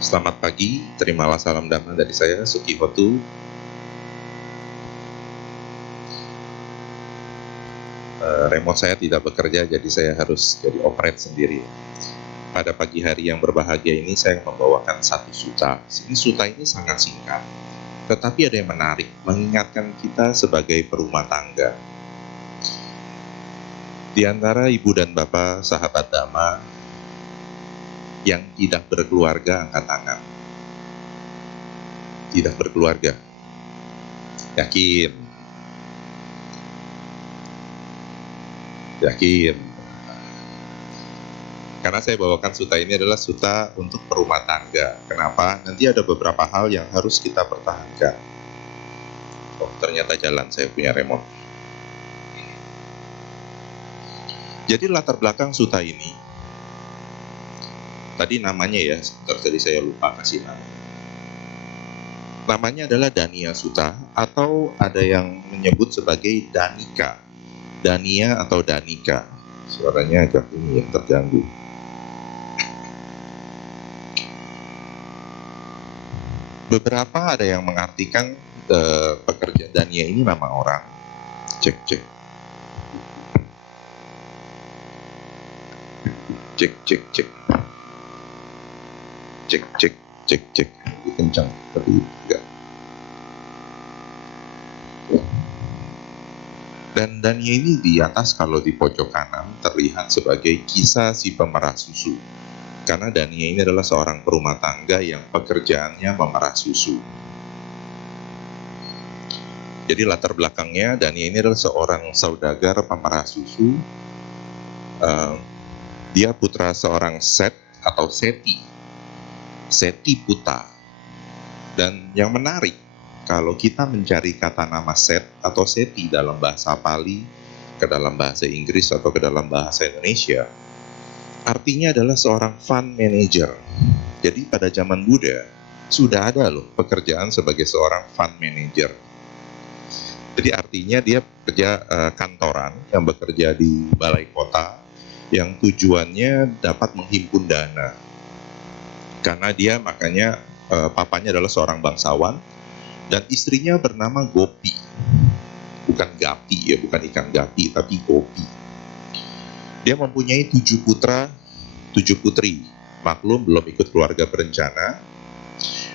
Selamat pagi, terimalah salam damai dari saya, Suki Hotu. Remote saya tidak bekerja, jadi saya harus jadi operate sendiri. Pada pagi hari yang berbahagia ini, saya membawakan satu suta. Ini suta ini sangat singkat, tetapi ada yang menarik, mengingatkan kita sebagai perumah tangga. Di antara ibu dan bapak, sahabat Dhamma, yang tidak berkeluarga, angkat tangan. Tidak berkeluarga. Yakin? Yakin? Karena saya bawakan suta ini adalah suta untuk perumah tangga. Kenapa? Nanti ada beberapa hal yang harus kita pertahankan. Oh, ternyata jalan, saya punya remote. Jadi latar belakang suta ini, tadi namanya ya, sebentar tadi saya lupa kasih nama. Namanya adalah Dania Sutta, atau ada yang menyebut sebagai Danika. Dania atau Danika. Suaranya agak ini yang terganggu. Beberapa ada yang mengartikan pekerja Dania ini nama orang. Cek. Cek. Lebih kencang, tapi enggak. Dan Dania ini di atas, kalau di pojok kanan terlihat sebagai kisah si pemerah susu. Karena Dania ini adalah seorang perumah tangga yang pekerjaannya memerah susu. Jadi latar belakangnya, Dania ini adalah seorang saudagar pemerah susu. Dia putra seorang Set atau Seti Puta. Dan yang menarik, kalau kita mencari kata nama Set atau Seti dalam bahasa Pali, ke dalam bahasa Inggris atau ke dalam bahasa Indonesia, artinya adalah seorang fund manager. Jadi pada zaman Buddha sudah ada loh pekerjaan sebagai seorang fund manager. Jadi artinya dia kerja kantoran yang bekerja di balai kota, yang tujuannya dapat menghimpun dana. Karena dia makanya papanya adalah seorang bangsawan dan istrinya bernama Gopi. Bukan Gapi ya, bukan ikan gapi, tapi Gopi. Dia mempunyai 7 putra, 7 putri. Maklum belum ikut keluarga berencana.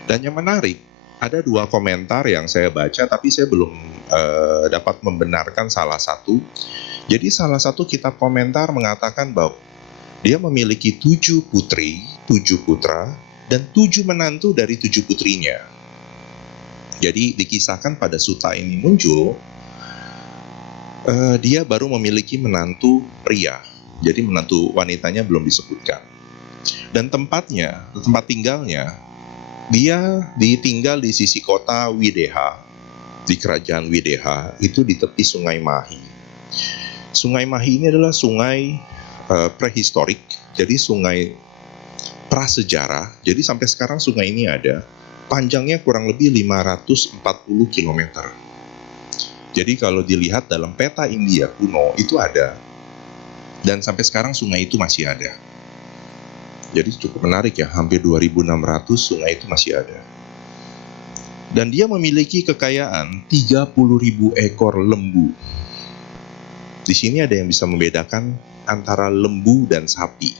Dan yang menarik, ada 2 komentar yang saya baca, tapi saya belum dapat membenarkan salah satu. Jadi salah satu kitab komentar mengatakan bahwa dia memiliki 7 putri, 7 putra, dan 7 menantu dari 7 putrinya. Jadi dikisahkan pada suta ini muncul, dia baru memiliki menantu pria. Jadi menantu wanitanya belum disebutkan. Dan tempat tinggalnya, dia ditinggal di sisi kota Wideha, di kerajaan Wideha, itu di tepi Sungai Mahi. Sungai Mahi ini adalah sungai prehistorik, jadi sungai prasejarah. Jadi sampai sekarang sungai ini ada, panjangnya kurang lebih 540 km. Jadi kalau dilihat dalam peta India kuno itu ada, dan sampai sekarang sungai itu masih ada. Jadi cukup menarik ya, hampir 2600 sungai itu masih ada. Dan dia memiliki kekayaan 30.000 ekor lembu. Di sini ada yang bisa membedakan antara lembu dan sapi.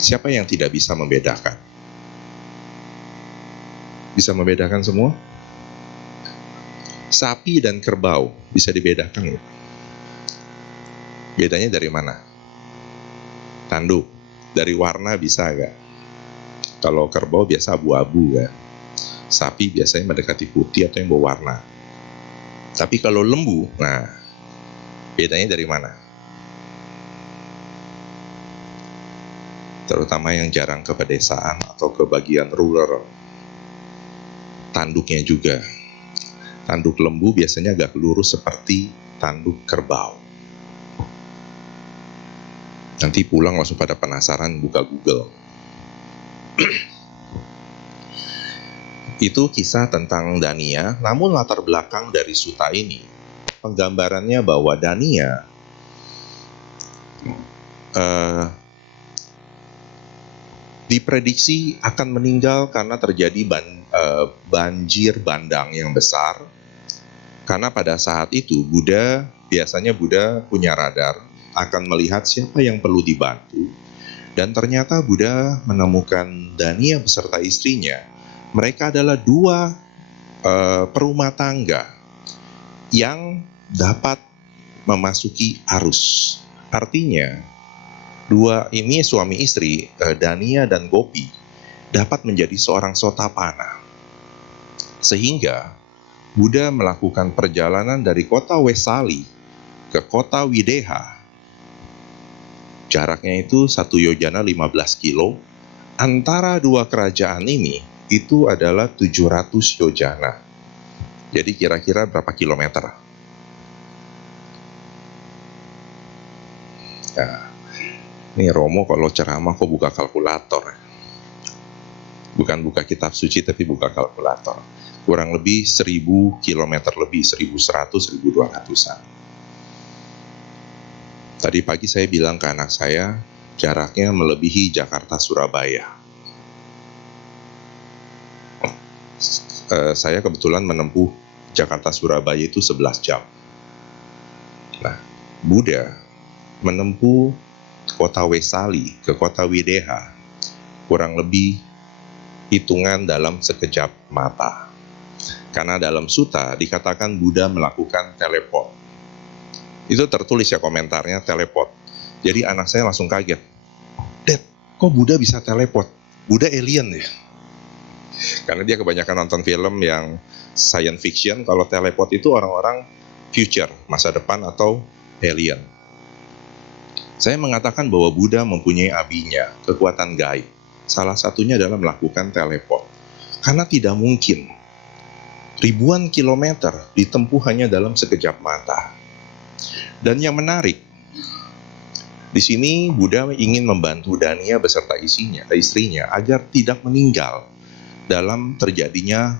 Siapa yang tidak bisa membedakan? Bisa membedakan semua? Sapi dan kerbau bisa dibedakan ya? Bedanya dari mana? Tanduk. Dari warna bisa gak? Kalau kerbau biasa abu-abu kan? Sapi biasanya mendekati putih atau yang berwarna. Tapi kalau lembu, nah bedanya dari mana? Terutama yang jarang ke pedesaan atau ke bagian rural. Tanduknya juga. Tanduk lembu biasanya agak lurus seperti tanduk kerbau. Nanti pulang langsung pada penasaran buka Google. Itu kisah tentang Dania, namun latar belakang dari suta ini, penggambarannya bahwa Dania diprediksi akan meninggal karena terjadi banjir bandang yang besar. Karena pada saat itu biasanya Buddha punya radar, akan melihat siapa yang perlu dibantu. Dan ternyata Buddha menemukan Dania beserta istrinya. Mereka adalah dua perumah tangga yang dapat memasuki arus. Artinya, dua ini suami istri, Dania dan Gopi, dapat menjadi seorang sotapana. Sehingga Buddha melakukan perjalanan dari kota Wesali ke kota Wideha. Jaraknya itu 1 yojana 15 kilo. Antara dua kerajaan ini itu adalah 700 yojana. Jadi kira-kira berapa kilometer? Nah, ini Romo kalau ceramah kok buka kalkulator. Bukan buka kitab suci tapi buka kalkulator. Kurang lebih 1000 kilometer lebih, 1100, 1200-an. Tadi pagi saya bilang ke anak saya, jaraknya melebihi Jakarta-Surabaya. Saya kebetulan menempuh Jakarta-Surabaya itu 11 jam. Nah, Buddha menempuh kota Wesali ke kota Wideha kurang lebih hitungan dalam sekejap mata. Karena dalam sutta dikatakan Buddha melakukan teleport. Itu tertulis ya komentarnya, teleport. Jadi anak saya langsung kaget. Dad, kok Buddha bisa teleport? Buddha alien ya? Karena dia kebanyakan nonton film yang science fiction. Kalau teleport itu orang-orang future, masa depan atau alien. Saya mengatakan bahwa Buddha mempunyai abinya, kekuatan gaib. Salah satunya adalah melakukan teleport. Karena tidak mungkin ribuan kilometer ditempuh hanya dalam sekejap mata. Dan yang menarik, di sini Buddha ingin membantu Dania beserta istrinya agar tidak meninggal dalam terjadinya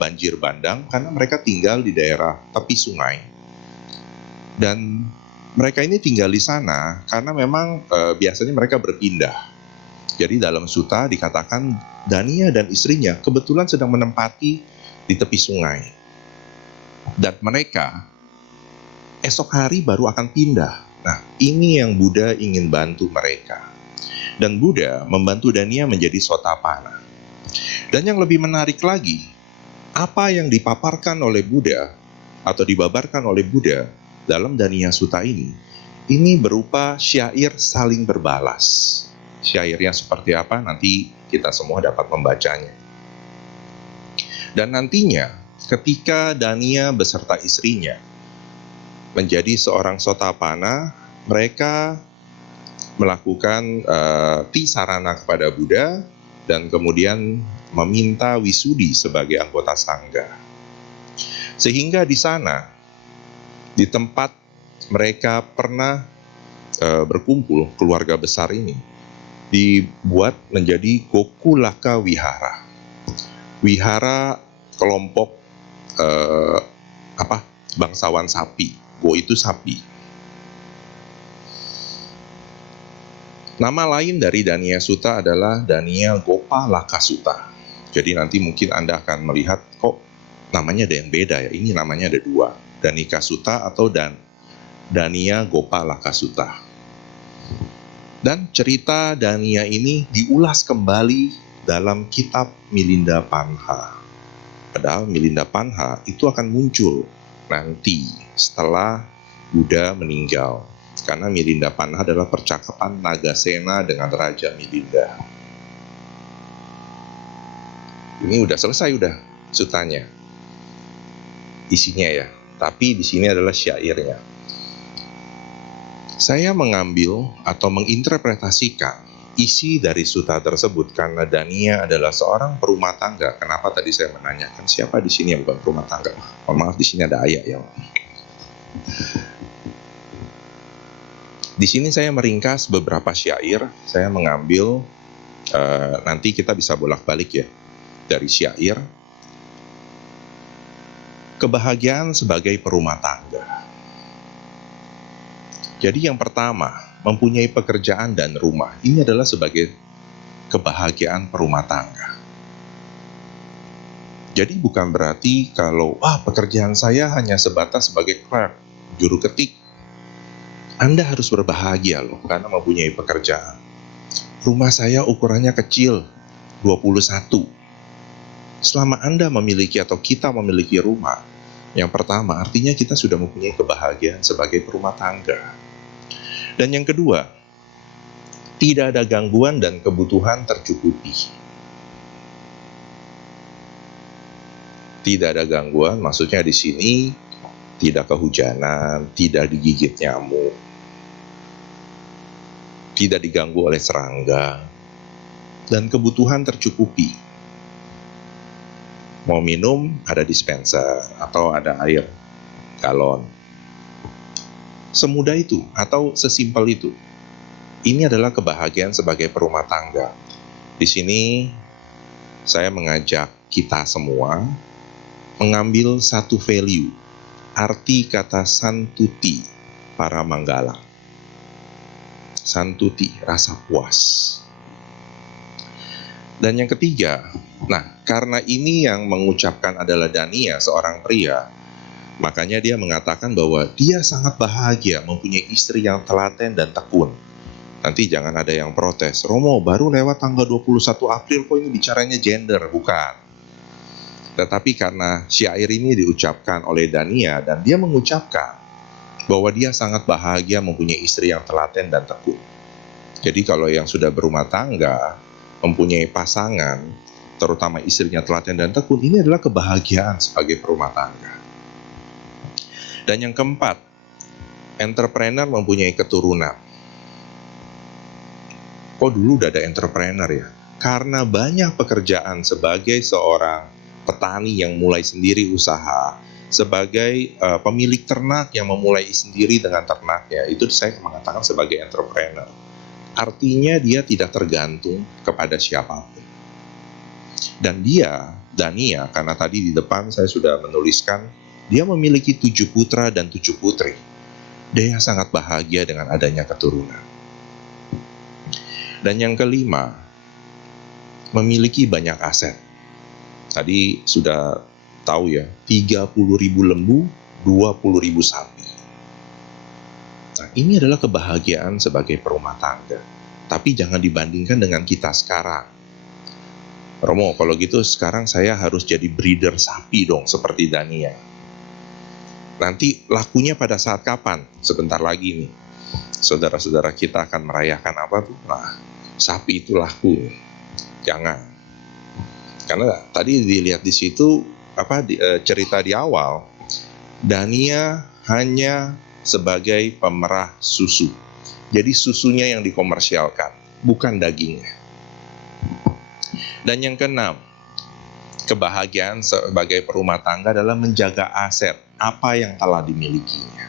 banjir bandang, karena mereka tinggal di daerah tepi sungai. Dan mereka ini tinggal di sana karena memang biasanya mereka berpindah. Jadi dalam sutta dikatakan Dania dan istrinya kebetulan sedang menempati di tepi sungai. Dan mereka esok hari baru akan pindah. Nah, ini yang Buddha ingin bantu mereka. Dan Buddha membantu Dania menjadi sotapana. Dan yang lebih menarik lagi, apa yang dipaparkan oleh Buddha atau dibabarkan oleh Buddha dalam Dania Sutta ini berupa syair saling berbalas. Syairnya seperti apa nanti kita semua dapat membacanya. Dan nantinya ketika Dania beserta istrinya menjadi seorang sotapana, mereka melakukan tisarana kepada Buddha dan kemudian meminta wisudi sebagai anggota sangga. Sehingga di sana, di tempat mereka pernah berkumpul, keluarga besar ini, dibuat menjadi Gokulaka Wihara. Wihara kelompok bangsawan sapi. Go itu sapi. Nama lain dari Dania Sutta adalah Dania Gopalaka Sutta. Jadi nanti mungkin Anda akan melihat kok namanya ada yang beda ya. Ini namanya ada dua, Danika Sutta atau Dania Gopalaka Sutta. Dan cerita Dania ini diulas kembali dalam kitab Milinda Panha. Padahal Milinda Panha itu akan muncul nanti setelah Buddha meninggal. Karena Milinda Panha adalah percakapan Nagasena dengan Raja Milinda. Ini udah selesai sutanya. Isinya ya. Tapi di sini adalah syairnya. Saya mengambil atau menginterpretasikan isi dari sutta tersebut karena Dania adalah seorang perumah tangga. Kenapa tadi saya menanyakan siapa di sini yang bukan perumah tangga? Oh, maaf, di sini ada ayat ya. Di sini saya meringkas beberapa syair. Saya mengambil nanti kita bisa bolak-balik ya dari syair. Kebahagiaan sebagai perumah tangga. Jadi yang pertama, mempunyai pekerjaan dan rumah. Ini adalah sebagai kebahagiaan perumah tangga. Jadi bukan berarti kalau pekerjaan saya hanya sebatas sebagai clerk, juru ketik. Anda harus berbahagia loh karena mempunyai pekerjaan. Rumah saya ukurannya kecil, 21. Selama Anda memiliki atau kita memiliki rumah, yang pertama artinya kita sudah mempunyai kebahagiaan sebagai perumah tangga. Dan yang kedua, tidak ada gangguan dan kebutuhan tercukupi. Tidak ada gangguan, maksudnya di sini tidak kehujanan, tidak digigit nyamuk, tidak diganggu oleh serangga, dan kebutuhan tercukupi. Mau minum, ada dispenser atau ada air galon. Semudah itu atau sesimpel itu. Ini adalah kebahagiaan sebagai perumah tangga. Di sini saya mengajak kita semua mengambil satu value, arti kata santuti para manggala. Santuti, rasa puas. Dan yang ketiga, karena ini yang mengucapkan adalah Dania, seorang pria, makanya dia mengatakan bahwa dia sangat bahagia mempunyai istri yang telaten dan tekun. Nanti jangan ada yang protes, Romo baru lewat tanggal 21 April kok ini bicaranya gender, bukan. Tetapi karena syair ini diucapkan oleh Dania dan dia mengucapkan bahwa dia sangat bahagia mempunyai istri yang telaten dan tekun. Jadi kalau yang sudah berumah tangga, mempunyai pasangan, terutama istrinya telaten dan tekun, ini adalah kebahagiaan sebagai perumah tangga. Dan yang keempat, entrepreneur mempunyai keturunan. Kok dulu udah ada entrepreneur ya? Karena banyak pekerjaan sebagai seorang petani yang mulai sendiri usaha, sebagai pemilik ternak yang memulai sendiri dengan ternaknya, itu saya mengatakan sebagai entrepreneur. Artinya dia tidak tergantung kepada siapapun. Dan Dania, karena tadi di depan saya sudah menuliskan, dia memiliki 7 putra dan 7 putri. Dia sangat bahagia dengan adanya keturunan. Dan yang kelima, memiliki banyak aset. Tadi sudah tahu ya, 30.000 lembu, 20.000 sapi. Nah, ini adalah kebahagiaan sebagai perumah tangga. Tapi jangan dibandingkan dengan kita sekarang. Romo, kalau gitu sekarang saya harus jadi breeder sapi dong, seperti Dania. Nanti lakunya pada saat kapan? Sebentar lagi nih. Saudara-saudara kita akan merayakan apa tuh? Nah, sapi itu laku. Jangan. Karena tadi dilihat di situ cerita di awal, Dania hanya sebagai pemerah susu. Jadi susunya yang dikomersialkan, bukan dagingnya. Dan yang keenam, kebahagiaan sebagai perumah tangga adalah menjaga aset apa yang telah dimilikinya.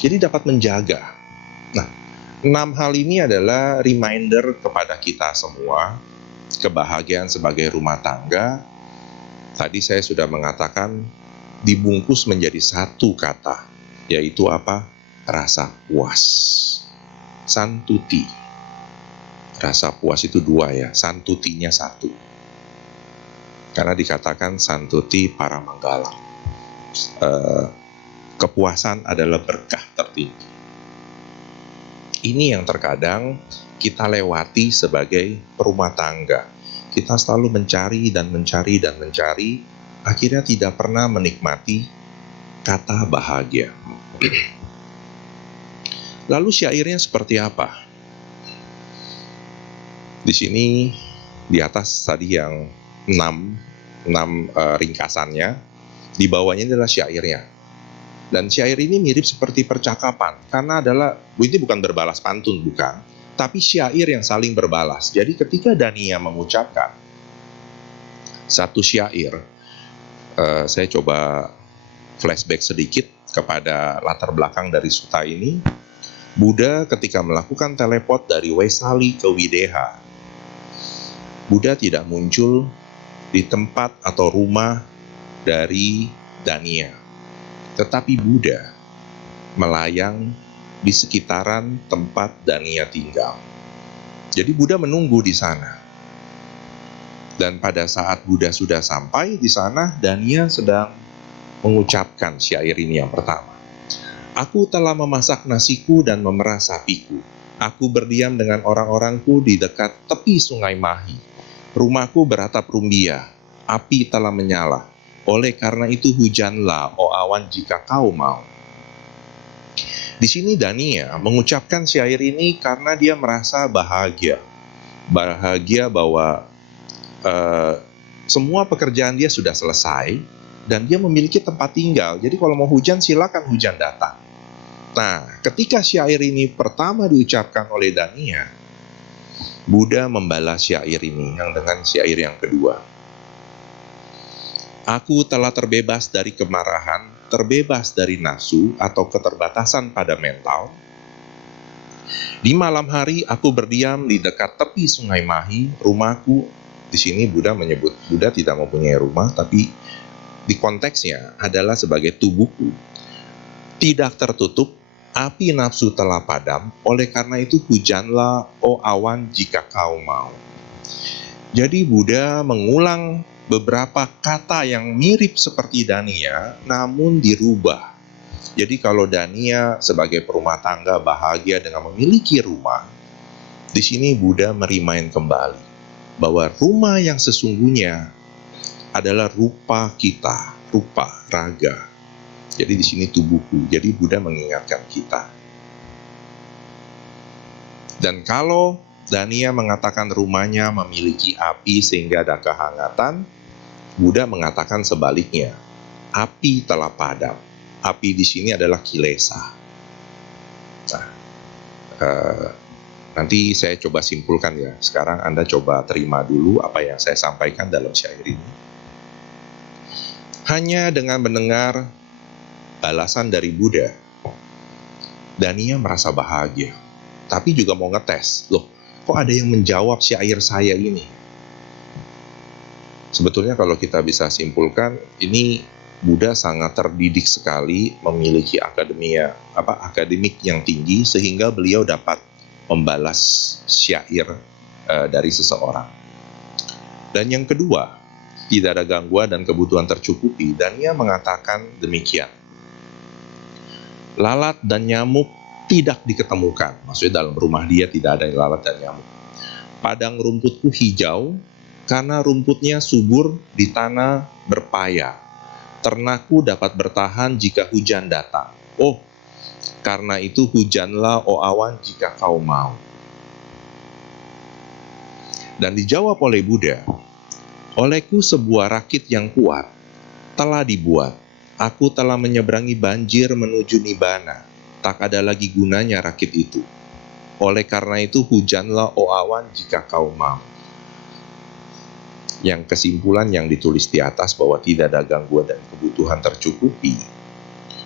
Jadi dapat menjaga. Nah, 6 hal ini adalah reminder kepada kita semua. Kebahagiaan sebagai rumah tangga, tadi saya sudah mengatakan, dibungkus menjadi satu kata, yaitu apa? Rasa puas. Santuti. Rasa puas itu 2 ya, santutinya 1. Karena dikatakan santuti para manggala. Kepuasan adalah berkah tertinggi. Ini yang terkadang kita lewati sebagai perumah tangga. Kita selalu mencari dan mencari dan mencari, akhirnya tidak pernah menikmati kata bahagia. Lalu syairnya seperti apa? Di sini di atas tadi yang 6 ringkasannya, di bawahnya adalah syairnya. Dan syair ini mirip seperti percakapan, karena ini bukan berbalas pantun, bukan, tapi syair yang saling berbalas. Jadi ketika Dania mengucapkan satu syair, saya coba flashback sedikit kepada latar belakang dari sutta ini. Buddha ketika melakukan teleport dari Waisali ke Wideha, Buddha tidak muncul di tempat atau rumah dari Dania. Tetapi Buddha melayang di sekitaran tempat Dania tinggal. Jadi Buddha menunggu di sana. Dan pada saat Buddha sudah sampai di sana, Dania sedang mengucapkan syair ini yang pertama. Aku telah memasak nasiku dan memerah sapiku. Aku berdiam dengan orang-orangku di dekat tepi sungai Mahi. Rumahku beratap rumbia, api telah menyala. Oleh karena itu hujanlah, oh awan, jika kau mau. Di sini Dania mengucapkan syair ini karena dia merasa bahagia. Bahagia bahwa semua pekerjaan dia sudah selesai dan dia memiliki tempat tinggal. Jadi kalau mau hujan silakan hujan datang. Nah, ketika syair ini pertama diucapkan oleh Dania, Buddha membalas syair ini yang dengan syair yang kedua. Aku telah terbebas dari kemarahan, terbebas dari nafsu atau keterbatasan pada mental. Di malam hari aku berdiam di dekat tepi sungai Mahi, rumahku. Di sini Buddha menyebut Buddha tidak mempunyai rumah, tapi di konteksnya adalah sebagai tubuhku. Tidak tertutup, api nafsu telah padam, oleh karena itu hujanlah, oh awan, jika kau mau. Jadi Buddha mengulang beberapa kata yang mirip seperti Dania, namun dirubah. Jadi kalau Dania sebagai perumah tangga bahagia dengan memiliki rumah, di sini Buddha merimain kembali bahwa rumah yang sesungguhnya adalah rupa kita, rupa raga. Jadi di sini tubuhku. Jadi Buddha mengingatkan kita. Dan kalau Dania mengatakan rumahnya memiliki api sehingga ada kehangatan, Buddha mengatakan sebaliknya, api telah padam. Api di sini adalah kilesa. Nah, nanti saya coba simpulkan ya. Sekarang Anda coba terima dulu apa yang saya sampaikan dalam syair ini. Hanya dengan mendengar balasan dari Buddha, Dania merasa bahagia. Tapi juga mau ngetes. Loh, kok ada yang menjawab syair saya ini? Sebetulnya kalau kita bisa simpulkan, ini Buddha sangat terdidik sekali, memiliki akademik yang tinggi sehingga beliau dapat membalas syair dari seseorang. Dan yang kedua, tidak ada gangguan dan kebutuhan tercukupi. Dan ia mengatakan demikian. Lalat dan nyamuk tidak diketemukan. Maksudnya dalam rumah dia tidak ada lalat dan nyamuk. Padang rumputku hijau karena rumputnya subur di tanah berpaya. Ternakku dapat bertahan jika hujan datang. Oh, karena itu hujanlah, oh awan, jika kau mau. Dan dijawab oleh Buddha, olehku sebuah rakit yang kuat telah dibuat. Aku telah menyeberangi banjir menuju Nibbana. Tak ada lagi gunanya rakit itu. Oleh karena itu hujanlah, oh awan, jika kau mau. Yang kesimpulan yang ditulis di atas bahwa tidak ada gangguan dan kebutuhan tercukupi.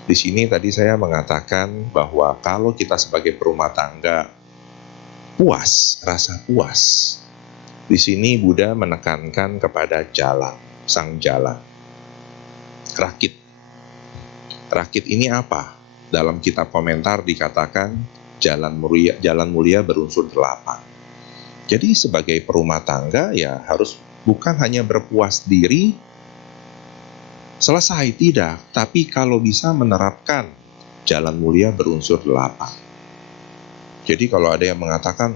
Di sini tadi saya mengatakan bahwa kalau kita sebagai perumah tangga puas, rasa puas. Di sini Buddha menekankan kepada jalan, sang jalan. Rakit. Rakit ini apa? Dalam kitab komentar dikatakan jalan mulia berunsur 8. Jadi sebagai perumah tangga ya harus bukan hanya berpuas diri selesai, tidak, tapi kalau bisa menerapkan jalan mulia berunsur 8. Jadi kalau ada yang mengatakan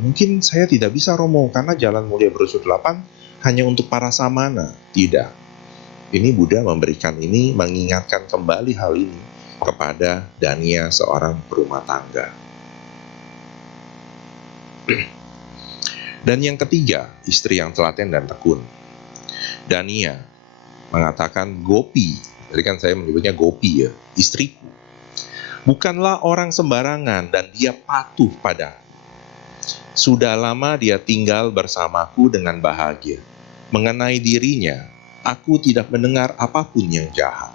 mungkin saya tidak bisa Romo karena jalan mulia berunsur 8 hanya untuk para samana. Tidak. Ini Buddha memberikan ini, mengingatkan kembali hal ini kepada Dania, seorang perumah tangga. Dan yang ketiga, istri yang telaten dan tekun. Dania mengatakan Gopi, tadi kan saya menyebutnya Gopi ya, istriku. Bukanlah orang sembarangan dan dia patuh padaku. Sudah lama dia tinggal bersamaku dengan bahagia. Mengenai dirinya, aku tidak mendengar apapun yang jahat.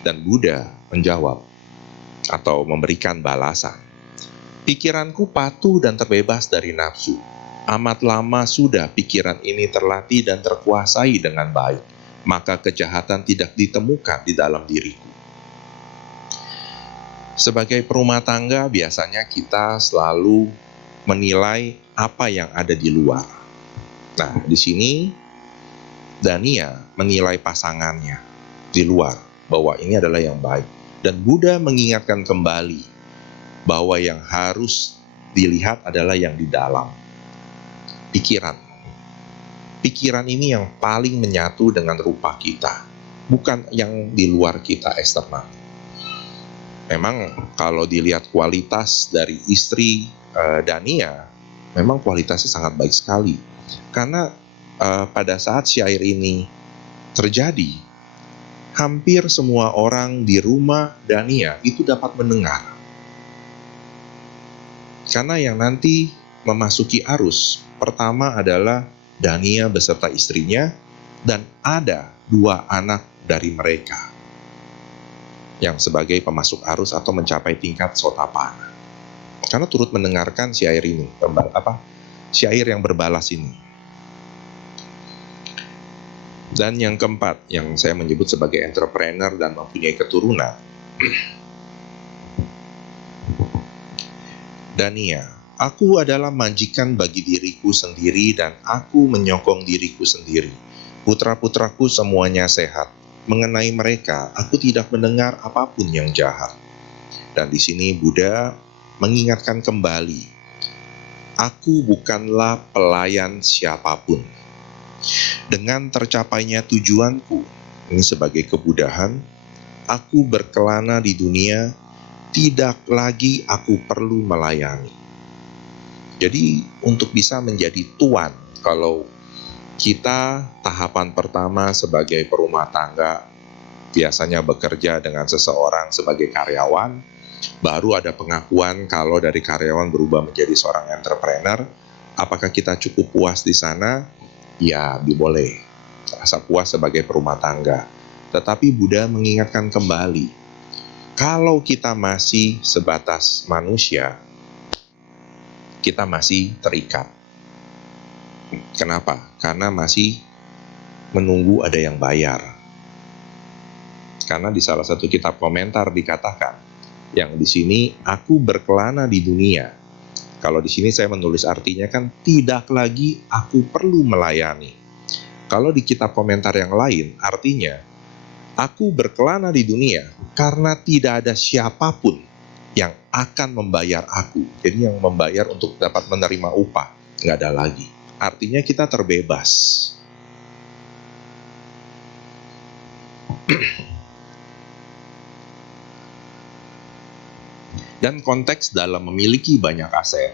Dan Buddha menjawab atau memberikan balasan. Pikiranku patuh dan terbebas dari nafsu. Amat lama sudah pikiran ini terlatih dan terkuasai dengan baik. Maka kejahatan tidak ditemukan di dalam diriku. Sebagai perumah tangga biasanya kita selalu menilai apa yang ada di luar. Nah, di sini Dania menilai pasangannya di luar bahwa ini adalah yang baik. Dan Buddha mengingatkan kembali bahwa yang harus dilihat adalah yang di dalam. Pikiran. Pikiran ini yang paling menyatu dengan rupa kita, bukan yang di luar kita eksternal. Memang kalau dilihat kualitas dari istri Dania, memang kualitasnya sangat baik sekali. Karena pada saat syair ini terjadi, hampir semua orang di rumah Dania itu dapat mendengar. Karena yang nanti memasuki arus pertama adalah Dania beserta istrinya, dan ada 2 anak dari mereka yang sebagai pemasuk arus atau mencapai tingkat sotapana. Karena turut mendengarkan syair ini, syair yang berbalas ini. Dan yang keempat, yang saya menyebut sebagai entrepreneur dan mempunyai keturunan, Dania, aku adalah majikan bagi diriku sendiri dan aku menyokong diriku sendiri. Putra-putraku semuanya sehat. Mengenai mereka, aku tidak mendengar apapun yang jahat. Dan di sini Buddha mengingatkan kembali, aku bukanlah pelayan siapapun. Dengan tercapainya tujuanku, ini sebagai kebudahan, aku berkelana di dunia, tidak lagi aku perlu melayani. Jadi untuk bisa menjadi tuan, kalau kita tahapan pertama sebagai perumah tangga, biasanya bekerja dengan seseorang sebagai karyawan, baru ada pengakuan kalau dari karyawan berubah menjadi seorang entrepreneur. Apakah kita cukup puas di sana? Ya, boleh. Rasa puas sebagai perumah tangga. Tetapi Buddha mengingatkan kembali, kalau kita masih sebatas manusia, kita masih terikat. Kenapa? Karena masih menunggu ada yang bayar. Karena di salah satu kitab komentar dikatakan, yang di sini aku berkelana di dunia. Kalau di sini saya menulis artinya kan tidak lagi aku perlu melayani. Kalau di kitab komentar yang lain artinya aku berkelana di dunia karena tidak ada siapapun yang akan membayar aku. Jadi yang membayar untuk dapat menerima upah nggak ada lagi. Artinya kita terbebas. Dan konteks dalam memiliki banyak aset.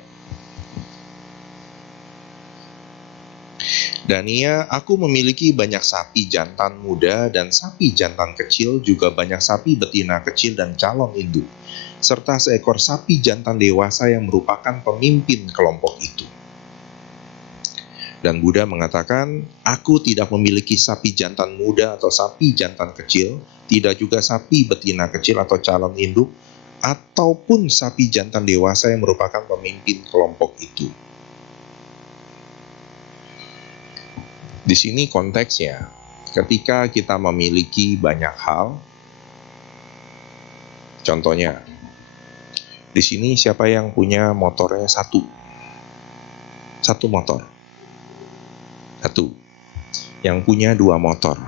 Dania, aku memiliki banyak sapi jantan muda dan sapi jantan kecil, juga banyak sapi betina kecil dan calon induk, serta seekor sapi jantan dewasa yang merupakan pemimpin kelompok itu. Dan Buddha mengatakan, aku tidak memiliki sapi jantan muda atau sapi jantan kecil, tidak juga sapi betina kecil atau calon induk, ataupun sapi jantan dewasa yang merupakan pemimpin kelompok itu. Di sini konteksnya, ketika kita memiliki banyak hal, contohnya, di sini siapa yang punya motornya satu motor, satu, yang punya 2 motor,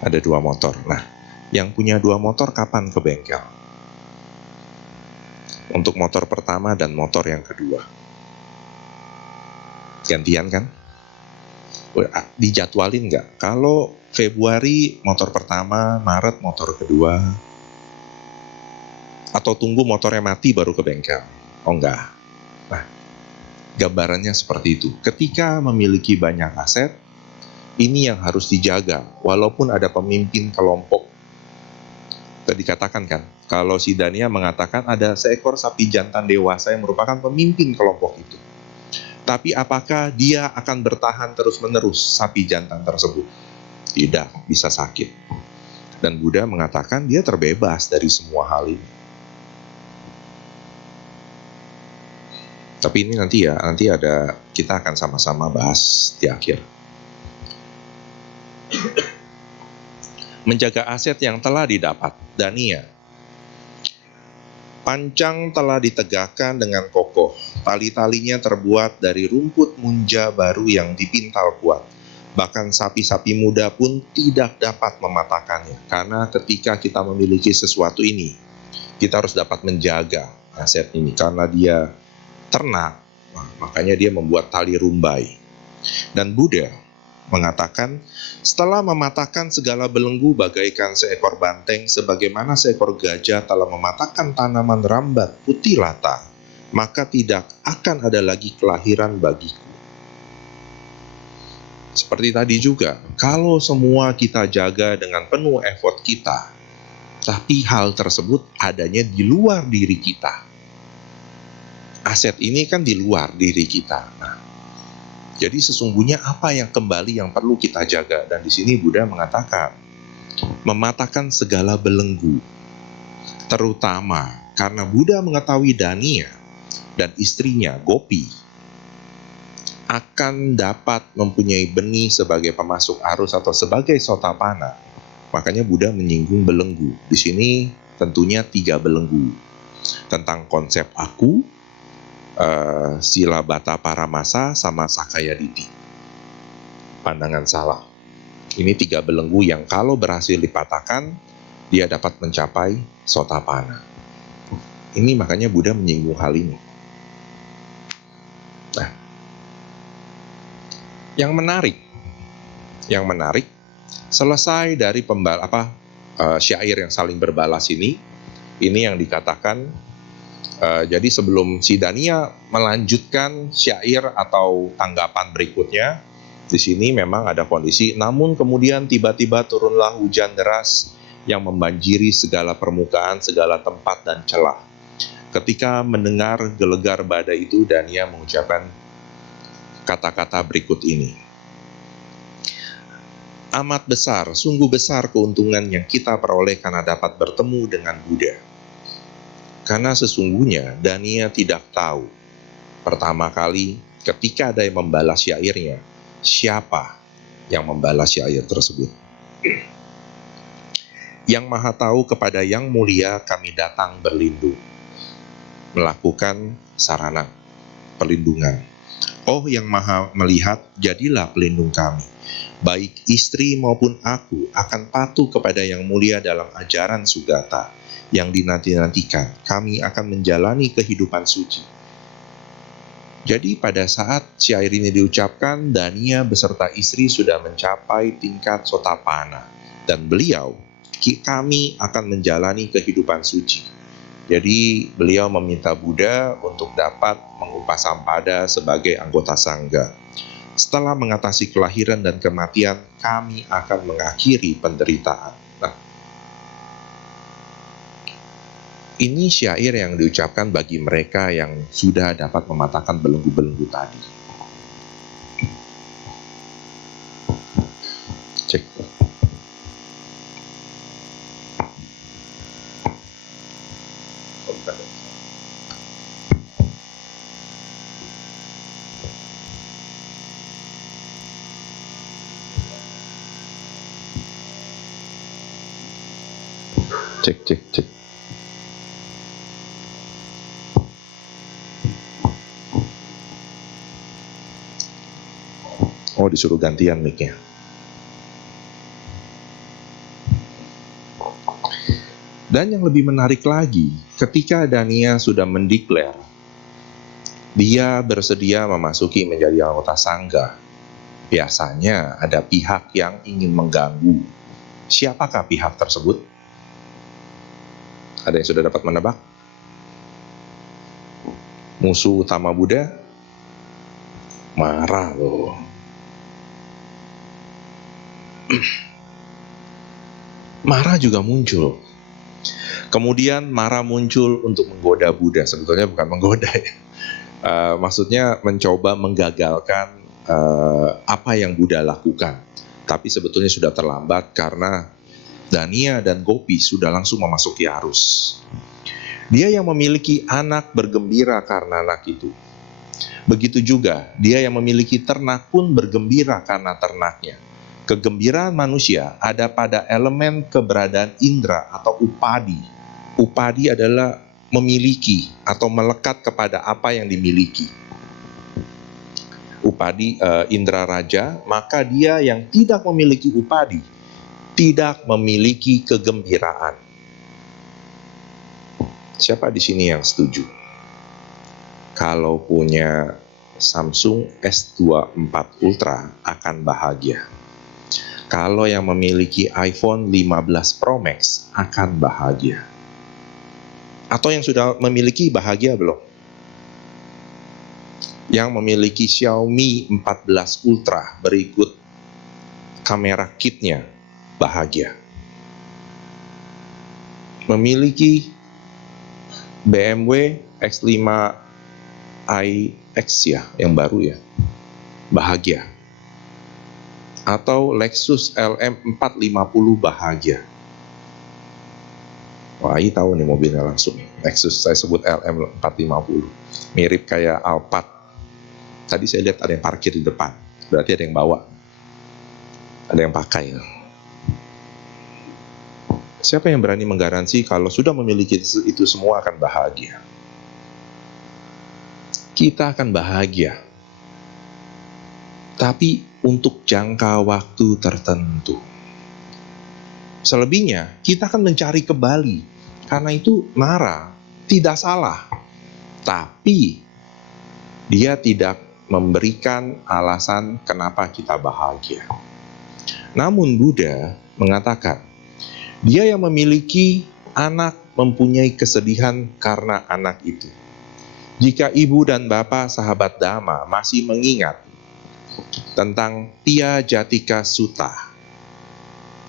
ada 2 motor. Nah, yang punya 2 motor kapan ke bengkel? Untuk motor pertama dan motor yang kedua, gantian kan? Dijadwalin nggak? Kalau Februari motor pertama, Maret motor kedua, atau tunggu motornya mati baru ke bengkel? Oh enggak. Nah, gambarannya seperti itu. Ketika memiliki banyak aset, ini yang harus dijaga. Walaupun ada pemimpin kelompok. Tadi dikatakan kan, kalau si Dania mengatakan ada seekor sapi jantan dewasa yang merupakan pemimpin kelompok itu. Tapi apakah dia akan bertahan terus-menerus sapi jantan tersebut? Tidak, bisa sakit. Dan Buddha mengatakan dia terbebas dari semua hal ini. Tapi ini nanti ada, kita akan sama-sama bahas di akhir. Menjaga aset yang telah didapat. Dania, Pancang telah ditegakkan dengan kokoh, tali-talinya terbuat dari rumput munja baru yang dipintal kuat. Bahkan sapi-sapi muda pun tidak dapat mematahkannya. Karena ketika kita memiliki sesuatu ini, kita harus dapat menjaga aset ini. Karena dia ternak, makanya dia membuat tali rumbai. Dan Buddha mengatakan, setelah mematahkan segala belenggu bagaikan seekor banteng, sebagaimana seekor gajah telah mematahkan tanaman rambat putih lata, maka tidak akan ada lagi kelahiran bagiku. Seperti tadi juga, kalau semua kita jaga dengan penuh effort kita, tapi hal tersebut adanya di luar diri kita. Aset ini kan di luar diri kita. Nah, jadi sesungguhnya apa yang kembali yang perlu kita jaga? Dan di sini Buddha mengatakan, mematahkan segala belenggu. Terutama karena Buddha mengetahui Dania dan istrinya Gopi akan dapat mempunyai benih sebagai pemasok arus atau sebagai sotapana. Makanya Buddha menyinggung belenggu. Di sini tentunya 3 belenggu. Tentang konsep aku, Sila Bata Paramasa, sama Sakaya Ditti. Pandangan salah. Ini 3 belenggu yang kalau berhasil dipatahkan, dia dapat mencapai sotapana. Ini makanya Buddha menyinggung hal ini. Nah, yang menarik, selesai dari syair yang saling berbalas ini yang dikatakan. Jadi sebelum si Dania melanjutkan syair atau tanggapan berikutnya, di sini memang ada kondisi, namun kemudian tiba-tiba turunlah hujan deras yang membanjiri segala permukaan, segala tempat dan celah. Ketika mendengar gelegar badai itu, Dania mengucapkan kata-kata berikut ini. Amat besar, sungguh besar keuntungan yang kita peroleh karena dapat bertemu dengan Buddha. Karena sesungguhnya Dania tidak tahu pertama kali ketika ada yang membalas syairnya, siapa yang membalas syair tersebut. Yang Maha Tahu, kepada Yang Mulia kami datang berlindung, melakukan sarana perlindungan. Oh Yang Maha Melihat, jadilah pelindung kami. Baik istri maupun aku akan patuh kepada Yang Mulia dalam ajaran Sugata yang dinanti-nantikan. Kami akan menjalani kehidupan suci. Jadi pada saat syair ini diucapkan, Dania beserta istri sudah mencapai tingkat sotapana. Dan beliau, kami akan menjalani kehidupan suci. Jadi beliau meminta Buddha untuk dapat mengupasampada sebagai anggota sangga. Setelah mengatasi kelahiran dan kematian, kami akan mengakhiri penderitaan. Nah, ini syair yang diucapkan bagi mereka yang sudah dapat mematahkan belenggu-belenggu tadi. Cek. Cek. Oh, disuruh gantian mic-nya. Dan yang lebih menarik lagi, ketika Dania sudah mendeklar, dia bersedia memasuki menjadi anggota sangga. Biasanya ada pihak yang ingin mengganggu. Siapakah pihak tersebut? Ada yang sudah dapat menebak? Musuh utama Buddha? Mara loh. Mara juga muncul. Kemudian Mara muncul untuk menggoda Buddha. Sebetulnya bukan menggoda ya. Maksudnya mencoba menggagalkan apa yang Buddha lakukan. Tapi sebetulnya sudah terlambat karena Dania dan Gopi sudah langsung memasuki arus. Dia yang memiliki anak bergembira karena anak itu. Begitu juga dia yang memiliki ternak pun bergembira karena ternaknya. Kegembiraan manusia ada pada elemen keberadaan indera atau upadi. Upadi adalah memiliki atau melekat kepada apa yang dimiliki. Upadi indra raja, maka dia yang tidak memiliki upadi tidak memiliki kegembiraan. Siapa di sini yang setuju? Kalau punya Samsung S24 Ultra akan bahagia. Kalau yang memiliki iPhone 15 Pro Max akan bahagia. Atau yang sudah memiliki bahagia belum? Yang memiliki Xiaomi 14 Ultra berikut kamera kitnya bahagia. Memiliki BMW X5 iX ya, yang baru ya, bahagia. Atau Lexus LM450 bahagia. Wah, ini tahu nih mobilnya langsung. Lexus saya sebut LM450. Mirip kayak Alphard. Tadi saya lihat ada yang parkir di depan. Berarti ada yang bawa. Ada yang pakai. Siapa yang berani menggaransi kalau sudah memiliki itu semua akan bahagia? Kita akan bahagia. Tapi untuk jangka waktu tertentu. Selebihnya, kita akan mencari kembali. Karena itu Nara tidak salah. Tapi dia tidak memberikan alasan kenapa kita bahagia. Namun Buddha mengatakan, dia yang memiliki anak mempunyai kesedihan karena anak itu. Jika ibu dan bapak sahabat Dhamma masih mengingat tentang Tia Jatika Sutta,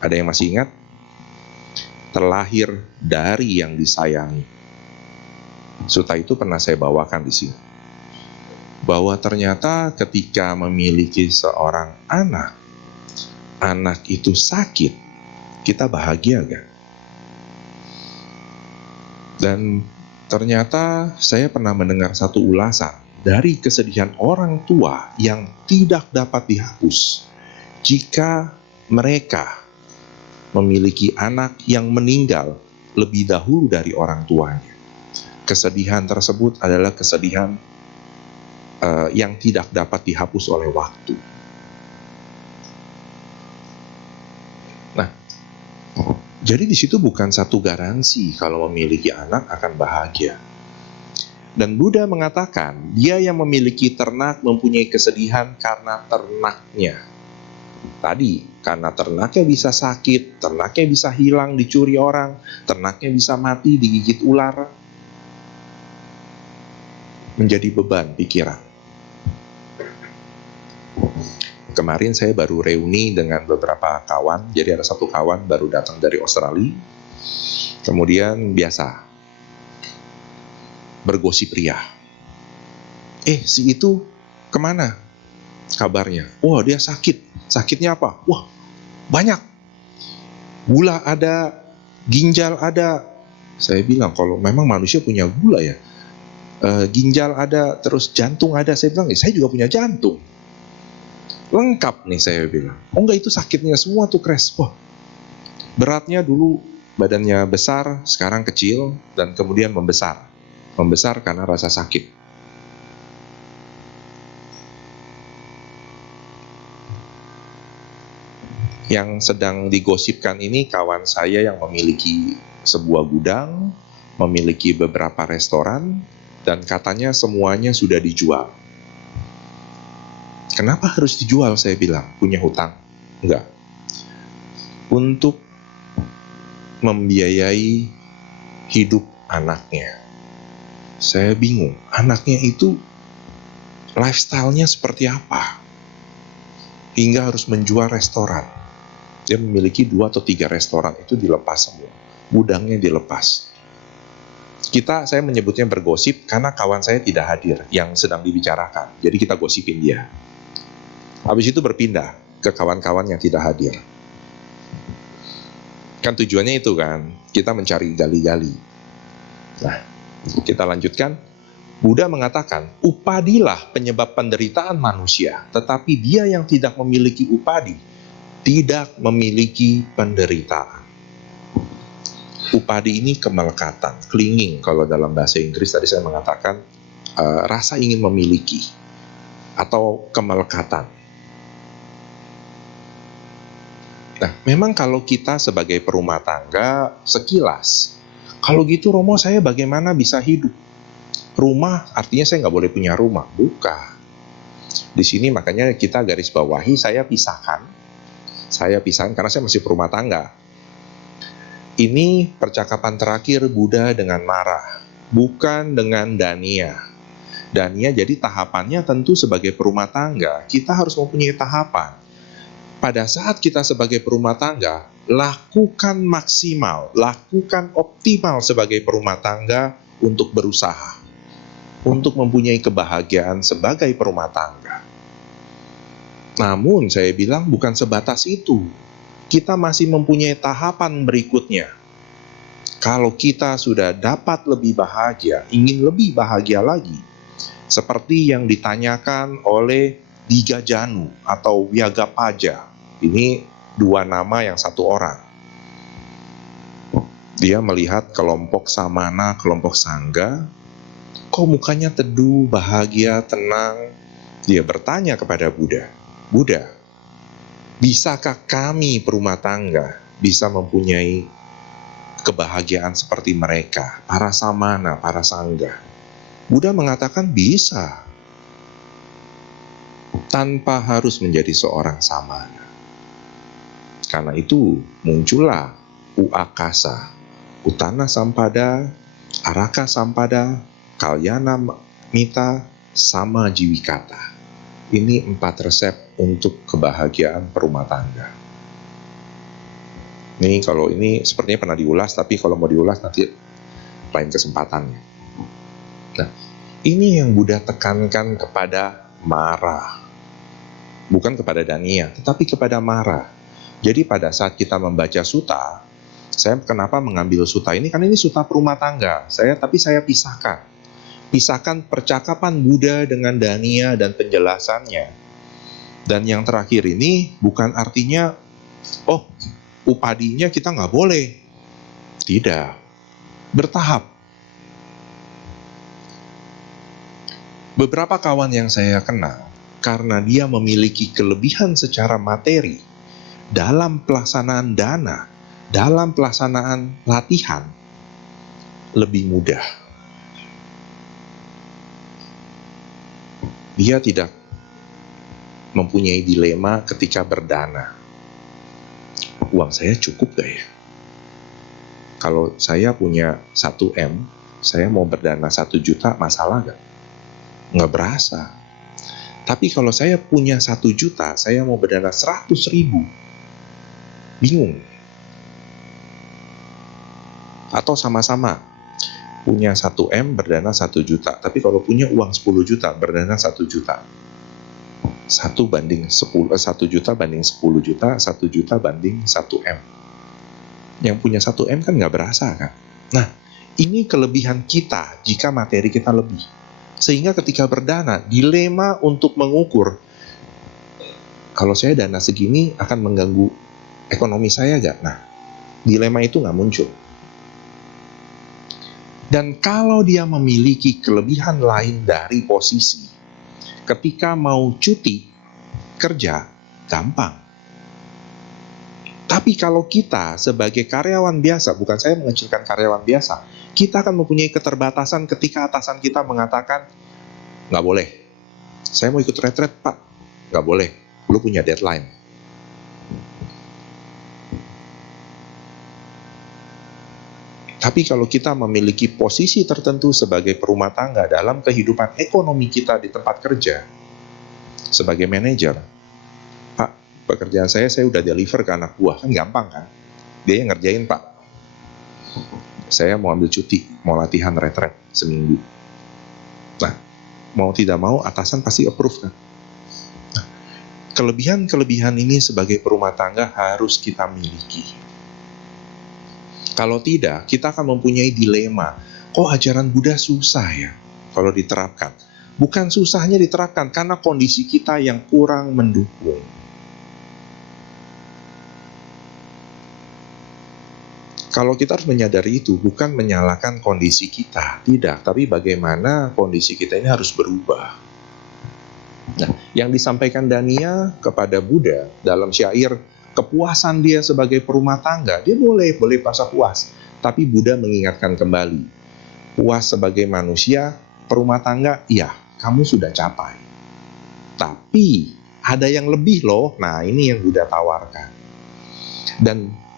ada yang masih ingat? Terlahir dari yang disayangi. Sutta itu pernah saya bawakan di sini. Bahwa ternyata ketika memiliki seorang anak, anak itu sakit, kita bahagia gak? Dan ternyata saya pernah mendengar satu ulasan dari kesedihan orang tua yang tidak dapat dihapus jika mereka memiliki anak yang meninggal lebih dahulu dari orang tuanya. Kesedihan tersebut adalah kesedihan yang tidak dapat dihapus oleh waktu. Nah, jadi di situ bukan satu garansi kalau memiliki anak akan bahagia. Dan Buddha mengatakan, dia yang memiliki ternak mempunyai kesedihan karena ternaknya. Tadi, karena ternaknya bisa sakit, ternaknya bisa hilang, dicuri orang, ternaknya bisa mati, digigit ular. Menjadi beban pikiran. Kemarin saya baru reuni dengan beberapa kawan, jadi ada satu kawan baru datang dari Australia. Kemudian biasa, bergosip ria. Si itu kemana? Kabarnya, wah dia sakit. Sakitnya apa? Wah banyak. Gula ada, ginjal ada. Saya bilang kalau memang manusia punya gula ya, ginjal ada, terus jantung ada. Saya bilang, saya juga punya jantung. Lengkap nih saya bilang. Oh enggak, itu sakitnya semua tuh crash. Wah, beratnya dulu badannya besar, sekarang kecil, dan kemudian membesar. Membesar karena rasa sakit. Yang sedang digosipkan ini kawan saya yang memiliki sebuah gudang, memiliki beberapa restoran, dan katanya semuanya sudah dijual. Kenapa harus dijual? Saya bilang, punya hutang? Enggak. Untuk membiayai hidup anaknya. Saya bingung, anaknya itu lifestyle-nya seperti apa? Hingga harus menjual restoran. Dia memiliki 2 atau 3 restoran, itu dilepas semua. Gudangnya dilepas. Saya menyebutnya bergosip karena kawan saya tidak hadir yang sedang dibicarakan. Jadi kita gosipin dia. Habis itu berpindah ke kawan-kawan yang tidak hadir. Kan tujuannya itu kan, kita mencari gali-gali. Nah, kita lanjutkan. Buddha mengatakan, upadilah penyebab penderitaan manusia, tetapi dia yang tidak memiliki upadi, tidak memiliki penderitaan. Upadi ini kemelekatan, clinging kalau dalam bahasa Inggris tadi saya mengatakan rasa ingin memiliki atau kemelekatan. Nah, memang kalau kita sebagai perumah tangga sekilas, kalau gitu Romo saya bagaimana bisa hidup? Rumah artinya saya nggak boleh punya rumah, bukan. Di sini makanya kita garis bawahi, saya pisahkan karena saya masih perumah tangga. Ini percakapan terakhir Buddha dengan Mara, bukan dengan Dania. Dania jadi tahapannya tentu sebagai perumah tangga, kita harus mempunyai tahapan. Pada saat kita sebagai perumah tangga, lakukan maksimal, lakukan optimal sebagai perumah tangga untuk berusaha, untuk mempunyai kebahagiaan sebagai perumah tangga. Namun saya bilang bukan sebatas itu. Kita masih mempunyai tahapan berikutnya. Kalau kita sudah dapat lebih bahagia, ingin lebih bahagia lagi, seperti yang ditanyakan oleh Diga Janu atau Vyagapaja. Ini dua nama yang satu orang. Dia melihat kelompok Samana, kelompok Sangga, kok mukanya teduh, bahagia, tenang. Dia bertanya kepada Buddha, Buddha, bisakah kami perumah tangga bisa mempunyai kebahagiaan seperti mereka, para Samana, para Sangga? Buddha mengatakan bisa, tanpa harus menjadi seorang Samana. Karena itu muncullah Uakasa, Utana Sampada, Araka Sampada, Kalyana Mita, sama Jiwikata. Ini 4 resep untuk kebahagiaan perumah tangga. Ini kalau ini sepertinya pernah diulas, tapi kalau mau diulas nanti lain kesempatannya. Nah, ini yang Buddha tekankan kepada Mara. Bukan kepada Dania, tetapi kepada Mara. Jadi pada saat kita membaca sutta, saya kenapa mengambil sutta ini? Karena ini sutta perumah tangga. Tapi saya pisahkan. Pisahkan percakapan Buddha dengan Dania dan penjelasannya. Dan yang terakhir ini bukan artinya, upadinya kita nggak boleh. Tidak. Bertahap. Beberapa kawan yang saya kenal, karena dia memiliki kelebihan secara materi dalam pelaksanaan dana, dalam pelaksanaan latihan, lebih mudah. Dia tidak mempunyai dilema ketika berdana. Uang saya cukup gak ya? Kalau saya punya 1M, saya mau berdana 1 juta, masalah gak? Nggak berasa. Tapi kalau saya punya 1 juta, saya mau berdana 100.000, bingung. Atau sama-sama punya 1M berdana 1 juta, tapi kalau punya uang 10 juta berdana 1 juta. 1 juta banding 10 juta, 1 juta banding 1M. Yang punya 1M kan nggak berasa kan? Nah, ini kelebihan kita jika materi kita lebih. Sehingga ketika berdana, dilema untuk mengukur, kalau saya dana segini akan mengganggu ekonomi saya gak? Nah, dilema itu gak muncul. Dan kalau dia memiliki kelebihan lain dari posisi, ketika mau cuti kerja, gampang. Tapi kalau kita sebagai karyawan biasa, bukan saya mengecilkan karyawan biasa, kita akan mempunyai keterbatasan ketika atasan kita mengatakan, nggak boleh, saya mau ikut retret pak, nggak boleh, lu punya deadline. Tapi kalau kita memiliki posisi tertentu sebagai perumah tangga dalam kehidupan ekonomi kita di tempat kerja, sebagai manajer, pak, pekerjaan saya udah deliver ke anak buah, kan gampang kan, dia yang ngerjain pak, saya mau ambil cuti, mau latihan retret seminggu. Nah, mau tidak mau atasan pasti approve kan. Nah, kelebihan-kelebihan ini sebagai perumah tangga harus kita miliki. Kalau tidak, kita akan mempunyai dilema. Kok ajaran Buddha susah ya kalau diterapkan? Bukan susahnya diterapkan, karena kondisi kita yang kurang mendukung. kalau kita harus menyadari itu, bukan menyalahkan kondisi kita, tidak, tapi bagaimana kondisi kita ini harus berubah. Nah, yang disampaikan Dania kepada Buddha dalam syair kepuasan dia sebagai perumah tangga, dia boleh merasa puas, tapi Buddha mengingatkan kembali, puas sebagai manusia, perumah tangga, iya, kamu sudah capai. Tapi ada yang lebih loh. Nah, ini yang Buddha tawarkan. Dan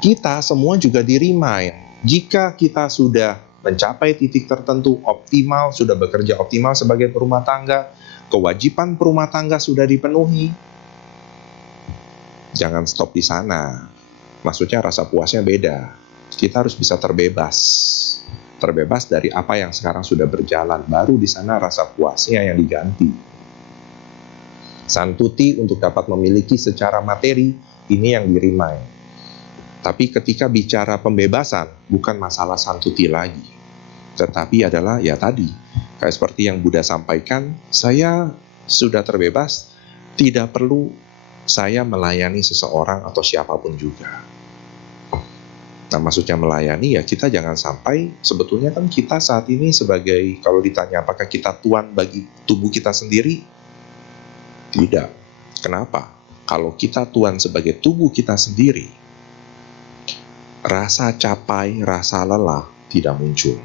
kita semua juga di-remind, jika kita sudah mencapai titik tertentu optimal, sudah bekerja optimal sebagai perumah tangga, kewajiban perumah tangga sudah dipenuhi, jangan stop di sana. Maksudnya rasa puasnya beda. Kita harus bisa terbebas dari apa yang sekarang sudah berjalan, baru di sana rasa puasnya yang diganti. Santuti untuk dapat memiliki secara materi, ini yang di-remind. Tapi ketika bicara pembebasan, bukan masalah santuti lagi, tetapi adalah ya tadi, kayak seperti yang Buddha sampaikan, saya sudah terbebas, tidak perlu saya melayani seseorang atau siapapun juga. Nah, maksudnya melayani, ya kita jangan sampai, sebetulnya kan kita saat ini sebagai, kalau ditanya apakah kita tuan bagi tubuh kita sendiri, tidak. Kenapa? Kalau kita tuan sebagai tubuh kita sendiri, rasa capai, rasa lelah tidak muncul.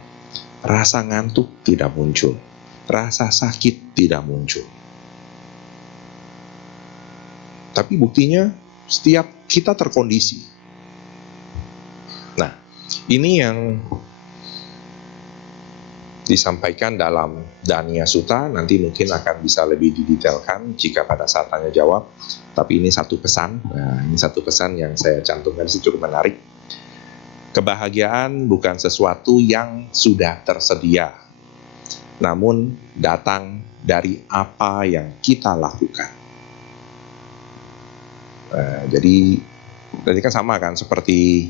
Rasa ngantuk tidak muncul. Rasa sakit tidak muncul. Tapi buktinya setiap kita terkondisi. Nah, ini yang disampaikan dalam Dania Sutta, nanti mungkin akan bisa lebih didetailkan jika pada saat tanya jawab. Tapi ini satu pesan. Nah, ini satu pesan yang saya cantumkan, cukup menarik. Kebahagiaan bukan sesuatu yang sudah tersedia, namun datang dari apa yang kita lakukan. Jadi tadi kan sama kan, seperti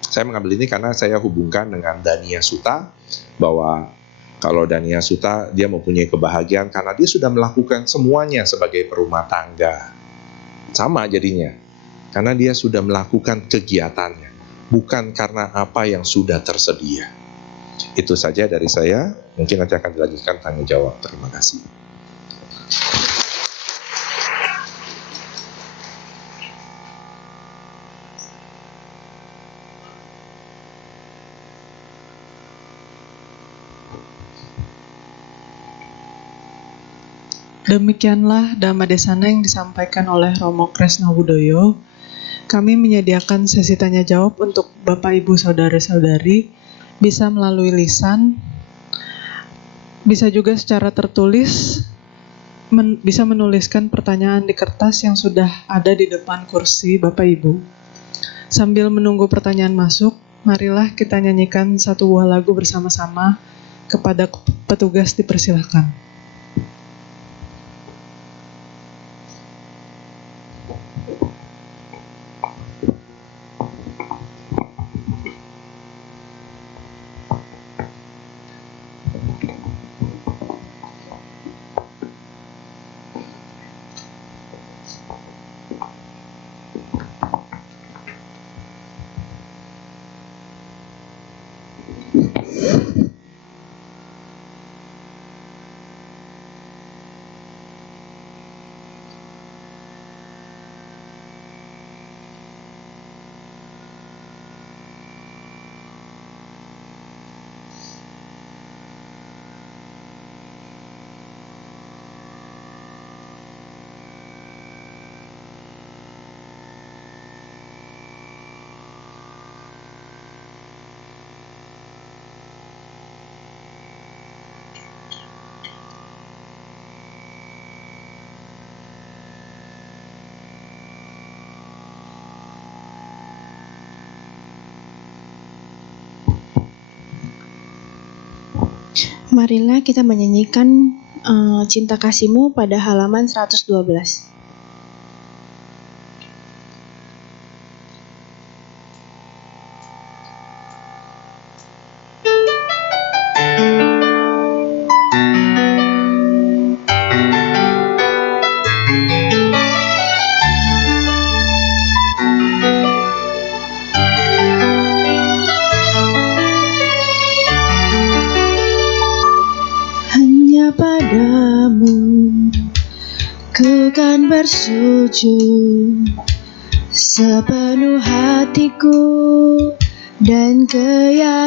saya mengambil ini karena saya hubungkan dengan Dania Sutta, bahwa kalau Dania Sutta dia mempunyai kebahagiaan karena dia sudah melakukan semuanya sebagai perumah tangga. Sama jadinya, karena dia sudah melakukan kegiatannya, bukan karena apa yang sudah tersedia. Itu saja dari saya. Mungkin nanti akan dilanjutkan tanya jawab. Terima kasih. Demikianlah Dhammadesana yang disampaikan oleh Romo Kresna Wudoyo. Kami menyediakan sesi tanya jawab untuk Bapak Ibu Saudara-saudari, bisa melalui lisan, bisa juga secara tertulis, bisa menuliskan pertanyaan di kertas yang sudah ada di depan kursi Bapak Ibu. Sambil menunggu pertanyaan masuk, marilah kita nyanyikan satu buah lagu bersama-sama. Kepada petugas dipersilakan. Marilah kita menyanyikan Cinta Kasihmu pada halaman 112. Ku kan bersujud sepenuh hatiku dan keyakinanku.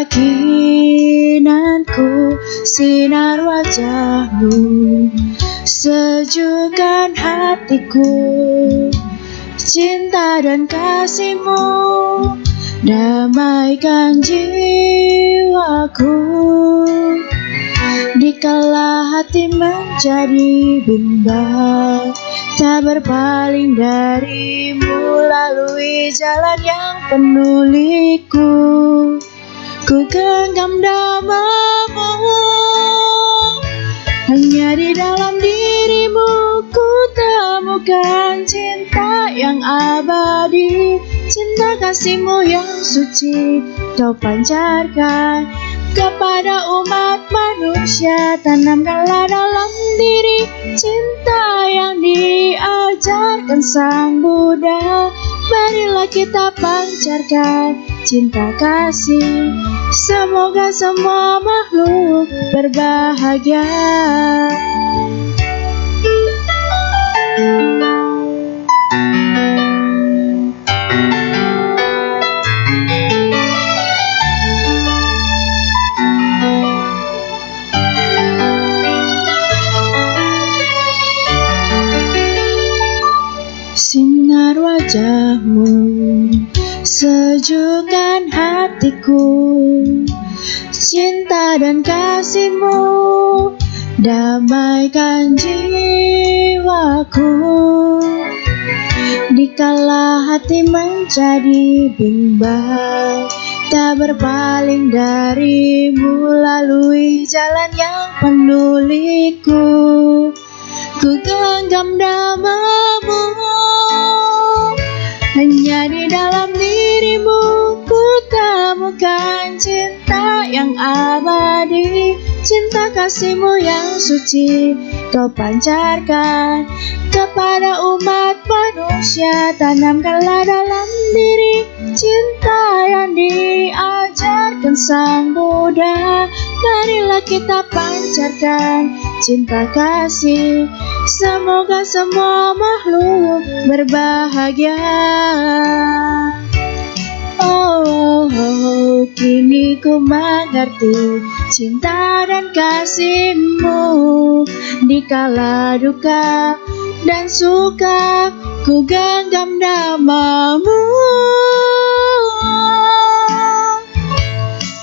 Sinar wajahmu sejukkan hatiku, cinta dan kasihmu damaikan jiwaku. Dikala hati menjadi bimbang, tak berpaling darimu, lalui jalan yang penuh liku. Ku genggam namamu, hanya di dalam dirimu ku temukan cinta yang abadi. Cinta kasihmu yang suci kau pancarkan kepada umat manusia. Tanamkanlah dalam diri cinta yang diajarkan Sang Buddha. Marilah kita pancarkan cinta kasih, semoga semua makhluk berbahagia. Sinar wajahmu sejukkan hatiku, cinta dan kasihmu damaikan jiwaku. Dikala hati menjadi bimbang, tak berpaling darimu, lalui jalan yang penuh liku. Ku genggam namamu, hanya di dalam dirimu ku temukan cinta yang abadi. Cinta kasihmu yang suci kau pancarkan kepada umat manusia. Tanamkanlah dalam diri cinta yang diajarkan Sang Buddha. Marilah kita pancarkan cinta kasih, semoga semua makhluk berbahagia. Oh, kini ku mengerti cinta dan kasihmu. Dikala duka dan suka ku genggam namamu,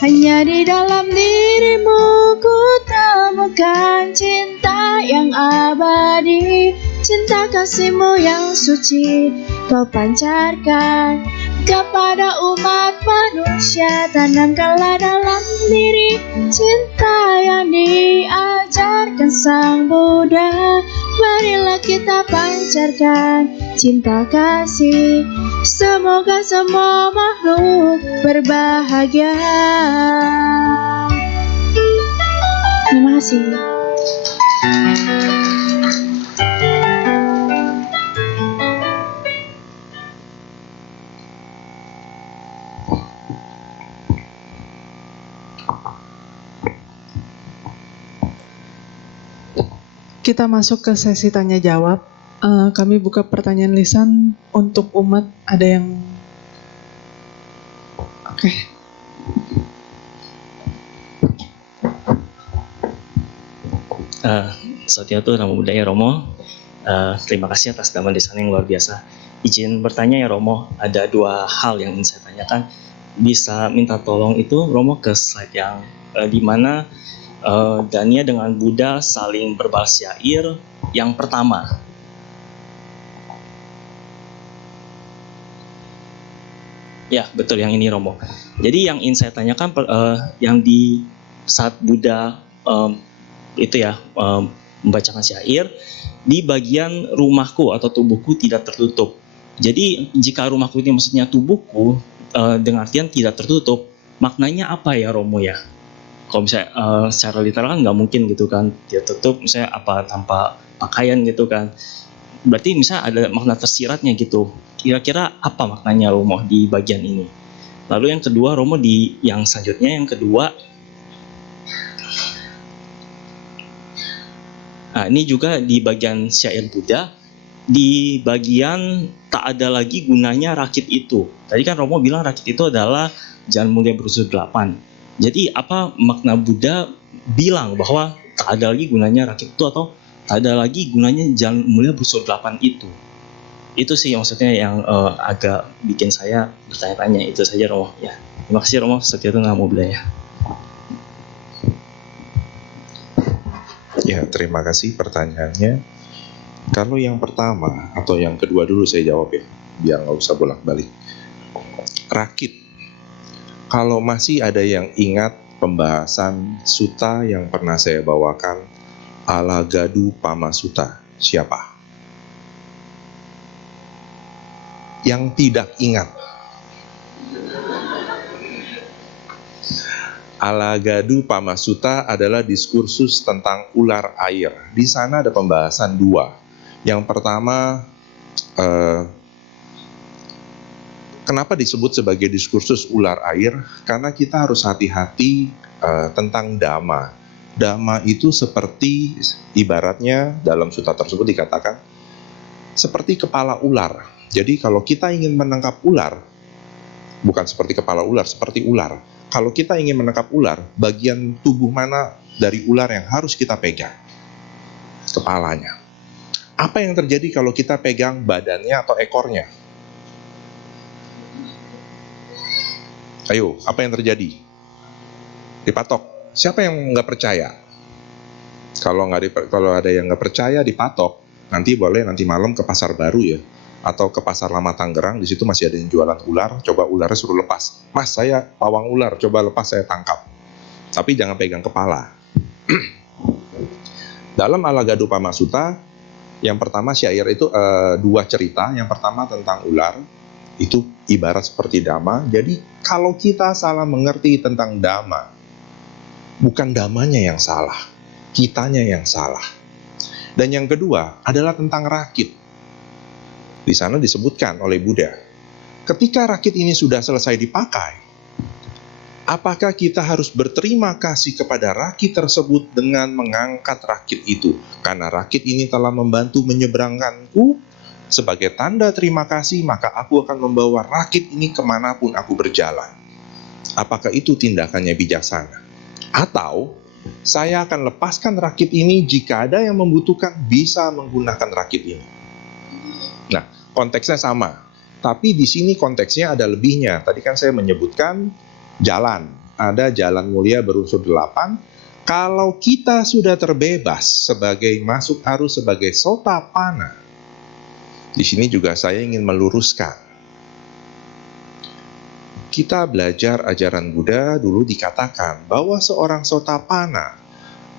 hanya di dalam dirimu ku temukan cinta yang abadi. Cinta kasihmu yang suci kau pancarkan kepada umat manusia. Tanamkanlah dalam diri cinta yang diajarkan Sang Buddha. Marilah kita pancarkan cinta kasih, semoga semua makhluk berbahagia. Terima kasih. Kita masuk ke sesi tanya jawab. Kami buka pertanyaan lisan untuk umat. Ada yang oke. Satyatu Namo Buddhaya Romo. Terima kasih atas dhamma desana yang luar biasa. Izin bertanya ya Romo, ada dua hal yang ingin saya tanyakan. Bisa minta tolong itu Romo ke slide yang di mana Dania dengan Buddha saling berbalas syair yang pertama. Ya betul yang ini Romo. Jadi yang ingin saya tanyakan yang di saat Buddha membacakan syair di bagian rumahku atau tubuhku tidak tertutup. Jadi jika rumahku ini maksudnya tubuhku dengan artian tidak tertutup, maknanya apa ya Romo ya? Kalau misalnya secara literal kan nggak mungkin gitu kan, dia tutup misalnya apa tanpa pakaian gitu kan. Berarti misalnya ada makna tersiratnya gitu. Kira-kira apa maknanya Romo di bagian ini? Lalu yang kedua Romo di yang selanjutnya yang kedua, nah ini juga di bagian syair Buddha di bagian tak ada lagi gunanya rakit itu. Tadi kan Romo bilang rakit itu adalah jalan mulia berunsur 8. Jadi apa makna Buddha bilang bahwa tak ada lagi gunanya rakit itu atau tak ada lagi gunanya jalan mulia berunsur 8 itu? Itu sih maksudnya yang agak bikin saya bertanya-tanya. Itu saja Romo. Ya, terima kasih Romo. Sekian Namo Buddhaya. Ya, terima kasih pertanyaannya. Kalau yang pertama atau yang kedua dulu saya jawab ya, biar nggak usah bolak-balik. Rakit. Kalau masih ada yang ingat pembahasan sutta yang pernah saya bawakan, Alagadu Pama Sutta, siapa? Yang tidak ingat. Alagadu Pama Sutta adalah diskursus tentang ular air. Di sana ada pembahasan dua. Yang pertama, kenapa disebut sebagai diskursus ular air? Karena kita harus hati-hati tentang dhamma. Dhamma itu seperti, ibaratnya dalam sutta tersebut dikatakan, seperti kepala ular. Jadi kalau kita ingin menangkap ular, bukan seperti kepala ular, seperti ular. Kalau kita ingin menangkap ular, bagian tubuh mana dari ular yang harus kita pegang? Kepalanya. Apa yang terjadi kalau kita pegang badannya atau ekornya? Ayo, apa yang terjadi? Dipatok. Siapa yang nggak percaya? Kalau ada yang nggak percaya dipatok, nanti malam ke Pasar Baru ya, atau ke Pasar Lama Tangerang, di situ masih ada yang jualan ular. Coba ularnya suruh lepas. Mas, saya pawang ular, coba lepas saya tangkap. Tapi jangan pegang kepala. Dalam Alagadu Pama Sutta, yang pertama syair itu dua cerita. Yang pertama tentang ular, itu ibarat seperti dhamma. Jadi kalau kita salah mengerti tentang dhamma, bukan dhammanya yang salah, kitanya yang salah. Dan yang kedua adalah tentang rakit. Di sana disebutkan oleh Buddha, ketika rakit ini sudah selesai dipakai, apakah kita harus berterima kasih kepada rakit tersebut dengan mengangkat rakit itu? Karena rakit ini telah membantu menyeberangkanku, sebagai tanda terima kasih, maka aku akan membawa rakit ini kemanapun aku berjalan. Apakah itu tindakannya bijaksana? Atau saya akan lepaskan rakit ini jika ada yang membutuhkan bisa menggunakan rakit ini. Nah, konteksnya sama. Tapi di sini konteksnya ada lebihnya. Tadi kan saya menyebutkan jalan. Ada jalan mulia berunsur 8. Kalau kita sudah terbebas sebagai masuk arus sebagai Sotapanna, di sini juga saya ingin meluruskan. Kita belajar ajaran Buddha dulu dikatakan bahwa seorang Sotapanna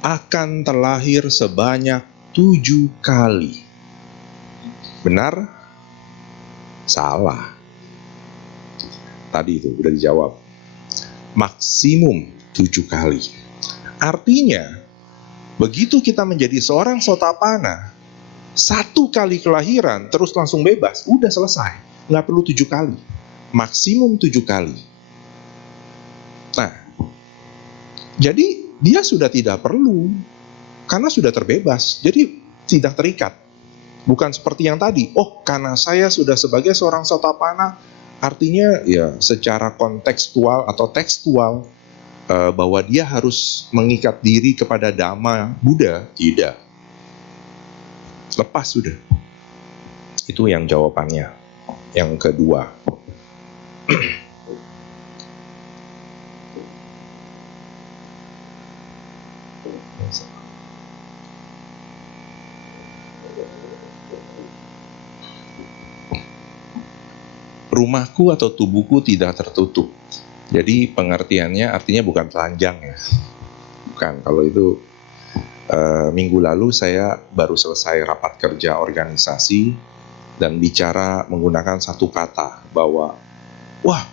akan terlahir sebanyak 7 kali. Benar? Salah. Tadi itu udah dijawab. Maksimum 7 kali. Artinya, begitu kita menjadi seorang Sotapanna, 1 kali kelahiran terus langsung bebas, udah selesai. Nggak perlu 7 kali. Maksimum 7 kali. Nah, jadi dia sudah tidak perlu, karena sudah terbebas, jadi tidak terikat. Bukan seperti yang tadi, karena saya sudah sebagai seorang Sotapanna, artinya ya secara kontekstual atau tekstual, bahwa dia harus mengikat diri kepada Dhamma Buddha. Tidak. Lepas sudah. Itu yang jawabannya. Yang kedua. Rumahku atau tubuhku tidak tertutup. Jadi pengertiannya artinya bukan telanjang ya. Bukan, kalau itu minggu lalu saya baru selesai rapat kerja organisasi dan bicara menggunakan satu kata bahwa wah,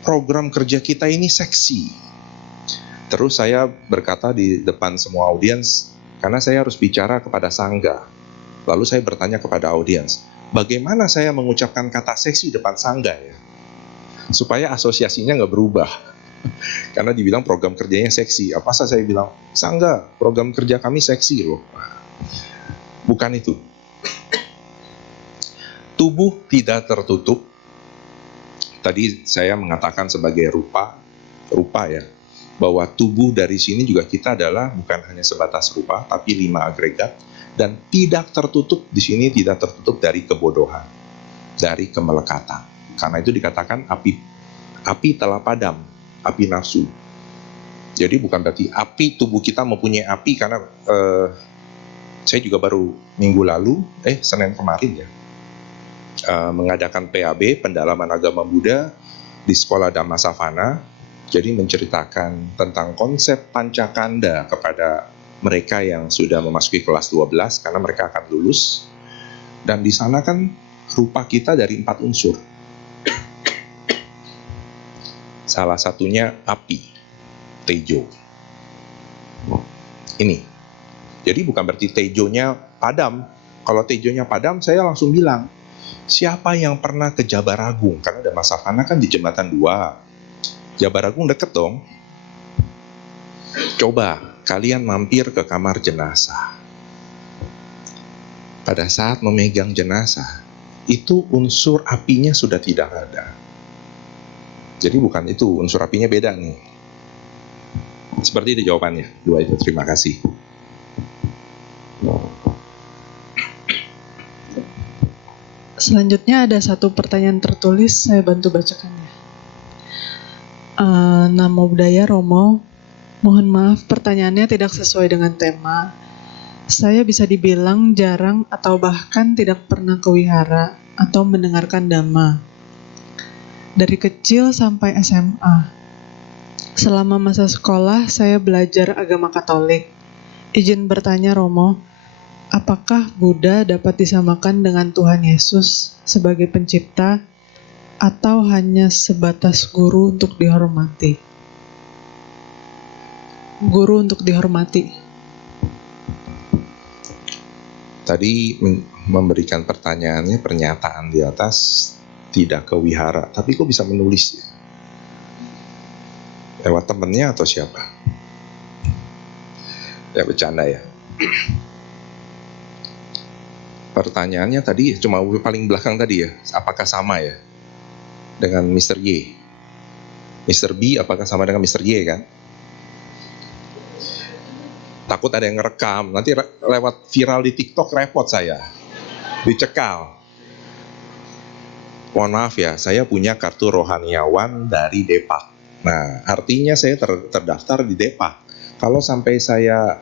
program kerja kita ini seksi. Terus saya berkata di depan semua audiens, karena saya harus bicara kepada sangga. Lalu saya bertanya kepada audiens, bagaimana saya mengucapkan kata seksi depan sangga ya? Supaya asosiasinya nggak berubah. Karena dibilang program kerjanya seksi. Apa saya bilang, sangga, program kerja kami seksi loh. Bukan itu. tubuh tidak tertutup. Tadi saya mengatakan sebagai rupa ya, bahwa tubuh dari sini juga kita adalah bukan hanya sebatas rupa, tapi 5 agregat, dan tidak tertutup di sini, tidak tertutup dari kebodohan, dari kemelekatan. Karena itu dikatakan api telah padam, api nafsu. Jadi bukan berarti api tubuh kita mempunyai api, karena saya juga baru minggu lalu, Senin kemarin ya, mengadakan PAB, pendalaman agama Buddha di Sekolah Dhammasavana. Jadi menceritakan tentang konsep pancakanda kepada mereka yang sudah memasuki kelas 12, karena mereka akan lulus. Dan di sana kan rupa kita dari 4 unsur. Salah satunya api, tejo. Ini. Jadi bukan berarti tejonya padam. Kalau tejonya padam, saya langsung bilang, siapa yang pernah ke Jabaragung? Karena Dhammasavana kan di Jembatan 2. Jabaragung deket dong. Coba kalian mampir ke kamar jenazah. Pada saat memegang jenazah, itu unsur apinya sudah tidak ada. Jadi bukan itu, unsur apinya beda nih. Seperti itu jawabannya. 2 itu, terima kasih. Selanjutnya ada satu pertanyaan tertulis, saya bantu bacakannya. Namo Buddhaya Romo, mohon maaf pertanyaannya tidak sesuai dengan tema. Saya bisa dibilang jarang atau bahkan tidak pernah ke wihara atau mendengarkan dhamma. Dari kecil sampai SMA. Selama masa sekolah saya belajar agama Katolik. Izin bertanya Romo, apakah Buddha dapat disamakan dengan Tuhan Yesus sebagai pencipta atau hanya sebatas guru untuk dihormati? Guru untuk dihormati. Tadi memberikan pertanyaannya, pernyataan di atas tidak ke wihara, tapi kok bisa menulis ya? Lewat temennya atau siapa? Ya bercanda ya. Pertanyaannya tadi cuma paling belakang tadi ya, apakah sama ya dengan Mr. Y? Mr. B apakah sama dengan Mr. Y kan? Takut ada yang ngerekam, nanti lewat viral di TikTok repot saya, dicekal. Mohon maaf ya, saya punya kartu rohaniawan dari Depak. Nah, artinya saya terdaftar di Depak. Kalau sampai saya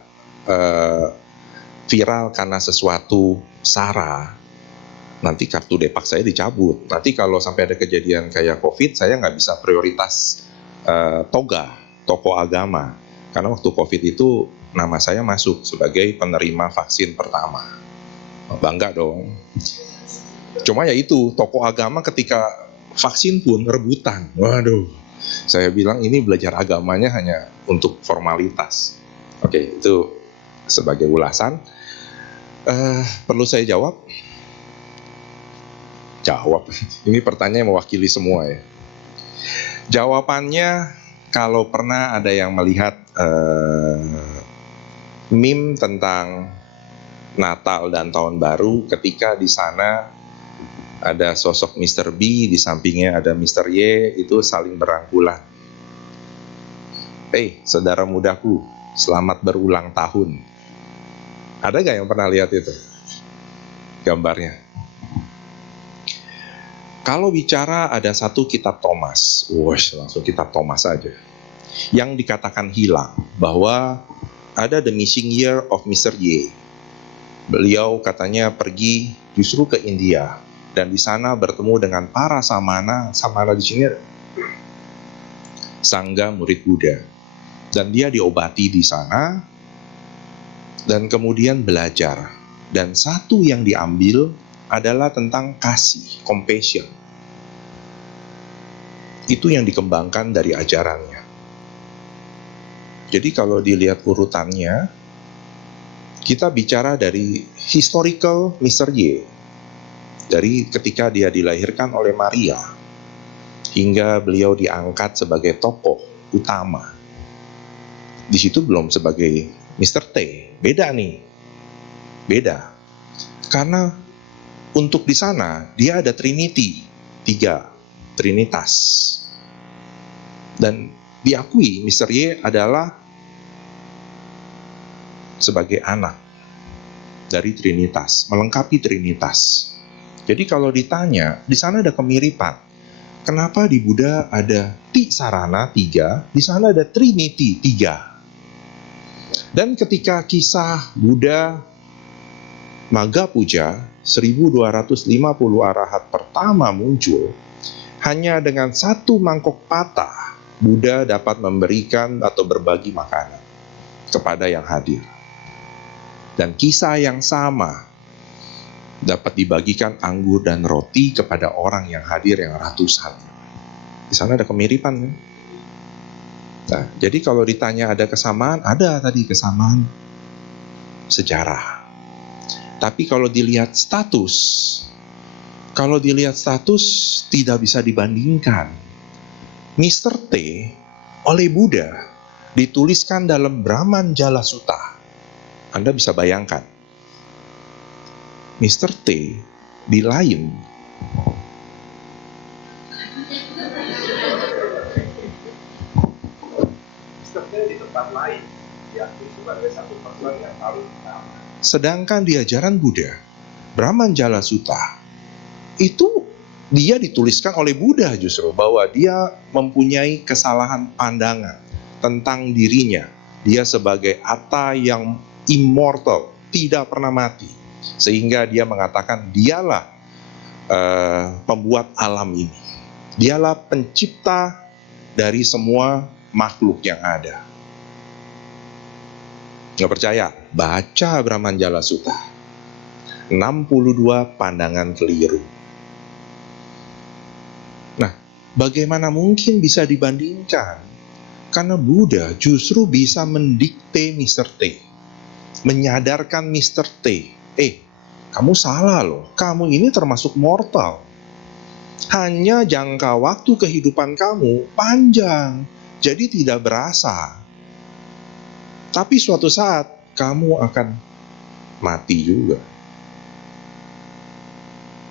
viral karena sesuatu SARA, nanti kartu Depak saya dicabut. Nanti kalau sampai ada kejadian kayak COVID, saya nggak bisa prioritas toga, tokoh agama. Karena waktu COVID itu nama saya masuk sebagai penerima vaksin pertama. Bangga dong. Cuma ya itu, tokoh agama ketika vaksin pun rebutan. Waduh, saya bilang ini belajar agamanya hanya untuk formalitas. Oke, itu sebagai ulasan. Perlu saya jawab? Jawab. Ini pertanyaan mewakili semua ya. Jawabannya, kalau pernah ada yang melihat meme tentang Natal dan Tahun Baru, ketika di sana ada sosok Mr. B, di sampingnya ada Mr. Y, itu saling berangkulan. Saudara mudaku, selamat berulang tahun. Ada gak yang pernah lihat itu gambarnya? Kalau bicara ada satu kitab Thomas, langsung kitab Thomas aja, yang dikatakan hilang, bahwa ada The Missing Year of Mr. Y. Beliau katanya pergi justru ke India, dan di sana bertemu dengan para samana. Samana di sini sangga murid Buddha, dan dia diobati di sana, dan kemudian belajar. Dan satu yang diambil adalah tentang kasih, compassion. Itu yang dikembangkan dari ajarannya. Jadi kalau dilihat urutannya, kita bicara dari historical Mr. Y, dari ketika dia dilahirkan oleh Maria hingga beliau diangkat sebagai tokoh utama. Di situ belum sebagai Mr. T. Beda nih. Beda. Karena untuk di sana dia ada Trinity, 3, Trinitas. Dan diakui Mr. Y adalah sebagai anak dari Trinitas, melengkapi Trinitas. Jadi kalau ditanya, di sana ada kemiripan. Kenapa di Buddha ada Tisarana 3, di sana ada Trinity 3. Dan ketika kisah Buddha Maghapuja 1250 arahat pertama muncul, hanya dengan 1 mangkok patah Buddha dapat memberikan atau berbagi makanan kepada yang hadir. Dan kisah yang sama dapat dibagikan anggur dan roti kepada orang yang hadir yang ratusan. Di sana ada kemiripan kan? Nah, jadi kalau ditanya ada kesamaan, ada tadi kesamaan sejarah. Tapi kalau dilihat status tidak bisa dibandingkan. Mr. T oleh Buddha dituliskan dalam Brahman Jala Sutta. Anda bisa bayangkan, Mr. T di lain Mr. T di tempat lain diakui sebagai satu person yang paling utama. Sedangkan di ajaran Buddha, Brahman Jala Sutta itu dia dituliskan oleh Buddha justru bahwa dia mempunyai kesalahan pandangan tentang dirinya. Dia sebagai atta yang immortal, tidak pernah mati. Sehingga dia mengatakan dialah pembuat alam ini. Dialah pencipta dari semua makhluk yang ada. Nggak percaya? Baca Brahman Jala Sutta. 62 pandangan keliru. Nah, bagaimana mungkin bisa dibandingkan? Karena Buddha justru bisa mendikte Mr. T. Menyadarkan Mr. T, kamu salah loh, kamu ini termasuk mortal. Hanya jangka waktu kehidupan kamu panjang, jadi tidak berasa. Tapi suatu saat kamu akan mati juga.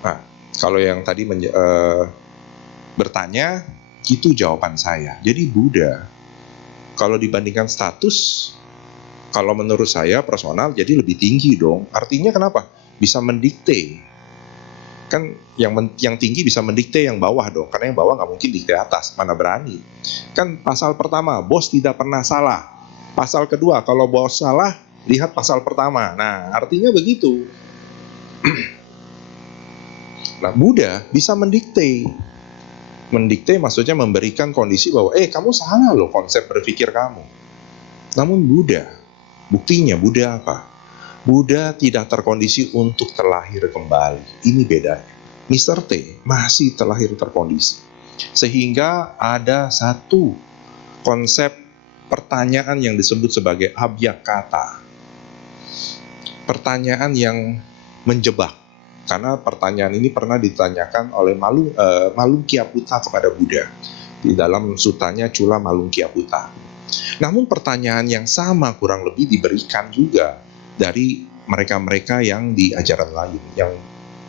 Nah, kalau yang tadi bertanya, itu jawaban saya. Jadi Buddha, kalau dibandingkan status, kalau menurut saya personal jadi lebih tinggi dong. Artinya kenapa? Bisa mendikte. Kan yang tinggi bisa mendikte yang bawah dong. Karena yang bawah nggak mungkin dikte atas. Mana berani. Kan pasal pertama, bos tidak pernah salah. Pasal kedua, kalau bos salah, lihat pasal pertama. Nah, artinya begitu. Nah, Buddha bisa mendikte. Mendikte maksudnya memberikan kondisi bahwa, kamu salah loh konsep berpikir kamu. Namun Buddha, buktinya Buddha apa? Buddha tidak terkondisi untuk terlahir kembali. Ini bedanya. Mr. T masih terlahir terkondisi. Sehingga ada satu konsep pertanyaan yang disebut sebagai abhyakata. Pertanyaan yang menjebak. Karena pertanyaan ini pernah ditanyakan oleh Malunkyaputta kepada Buddha. Di dalam sutanya Cula Malunkyaputta. Namun pertanyaan yang sama kurang lebih diberikan juga dari mereka-mereka yang di ajaran lain. Yang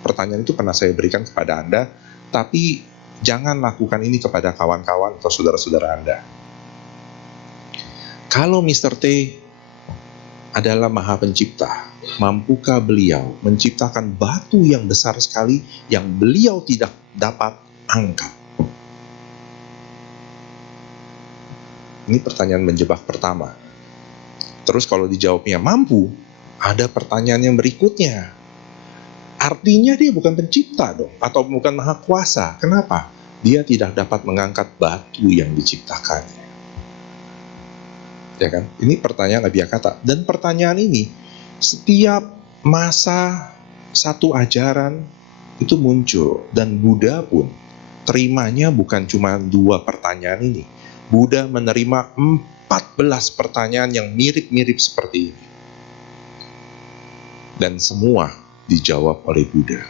pertanyaan itu pernah saya berikan kepada Anda, tapi jangan lakukan ini kepada kawan-kawan atau saudara-saudara Anda. Kalau Mr. T adalah Maha Pencipta, mampukah beliau menciptakan batu yang besar sekali yang beliau tidak dapat angkat? Ini pertanyaan menjebak pertama. Terus kalau dijawabnya mampu, ada pertanyaan yang berikutnya. Artinya dia bukan pencipta dong, atau bukan maha kuasa. Kenapa? Dia tidak dapat mengangkat batu yang diciptakannya. Ya kan? Ini pertanyaan abhyakata. Dan pertanyaan ini, setiap masa satu ajaran itu muncul. Dan Buddha pun terimanya bukan cuma 2 pertanyaan ini. Buddha menerima 14 pertanyaan yang mirip-mirip seperti ini. Dan semua dijawab oleh Buddha.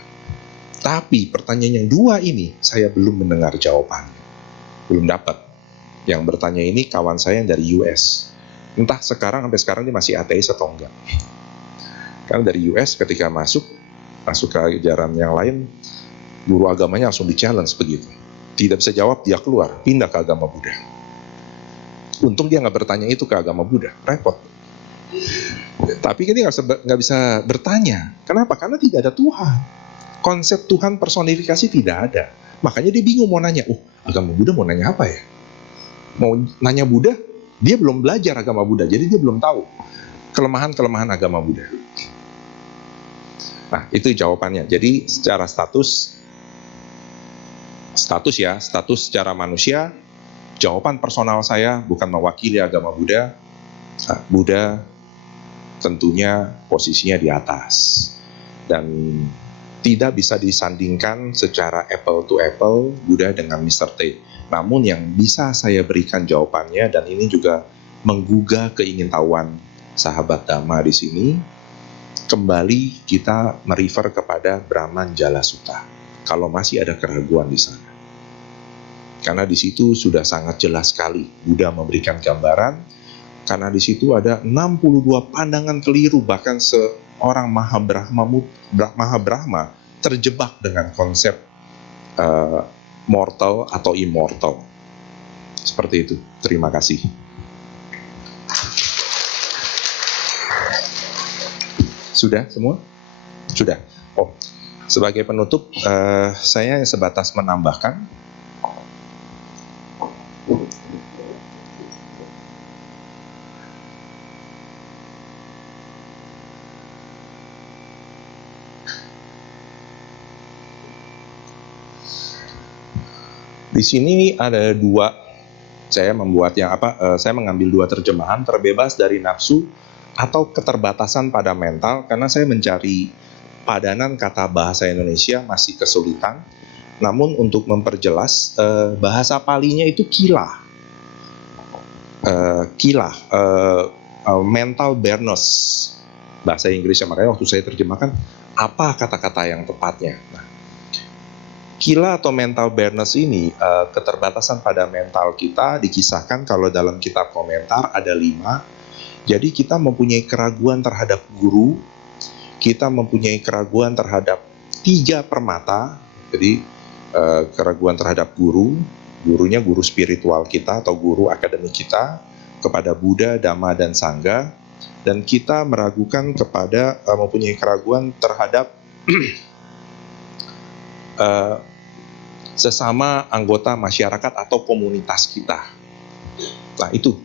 Tapi pertanyaan yang 2 ini saya belum mendengar jawabannya. Belum dapat. Yang bertanya ini kawan saya yang dari US. Entah sampai sekarang dia masih ateis atau enggak. Karena dari US ketika masuk, masuk ke ajaran yang lain, guru agamanya langsung di-challenge begitu. Tidak bisa jawab, dia keluar, pindah ke agama Buddha. Untung dia nggak bertanya itu ke agama Buddha, repot. Tapi dia nggak bisa bertanya. Kenapa? Karena tidak ada Tuhan. Konsep Tuhan personifikasi tidak ada. Makanya dia bingung mau nanya. Agama Buddha mau nanya apa ya? Mau nanya Buddha, dia belum belajar agama Buddha, jadi dia belum tahu kelemahan-kelemahan agama Buddha. Nah, itu jawabannya. Jadi secara status secara manusia, jawaban personal saya bukan mewakili agama Buddha. Buddha tentunya posisinya di atas dan tidak bisa disandingkan secara apple to apple Buddha dengan Mr. T. Namun yang bisa saya berikan jawabannya, dan ini juga menggugah keingintahuan sahabat Dhamma di sini, kembali kita merefer kepada Brahman Jala Sutta kalau masih ada keraguan di sana. Karena di situ sudah sangat jelas sekali Buddha memberikan gambaran, karena di situ ada 62 pandangan keliru, bahkan seorang Maha Brahma terjebak dengan konsep mortal atau immortal. Seperti itu. Terima kasih. Sudah semua? Sudah. Sebagai penutup, saya sebatas menambahkan, di sini ada dua. Saya mengambil dua terjemahan, terbebas dari nafsu atau keterbatasan pada mental, karena saya mencari padanan kata bahasa Indonesia masih kesulitan. Namun untuk memperjelas, bahasa Palinya itu mental barrenness bahasa Inggrisnya. Makanya waktu saya terjemahkan, apa kata-kata yang tepatnya? Kila atau mental barrenness ini, keterbatasan pada mental kita dikisahkan kalau dalam kitab komentar ada 5. Jadi kita mempunyai keraguan terhadap guru, kita mempunyai keraguan terhadap 3 permata. Jadi keraguan terhadap gurunya guru spiritual kita atau guru akademik kita, kepada Buddha, Dhamma, dan Sangha. Dan kita meragukan kepada, mempunyai keraguan terhadap sesama anggota masyarakat atau komunitas kita. Nah itu,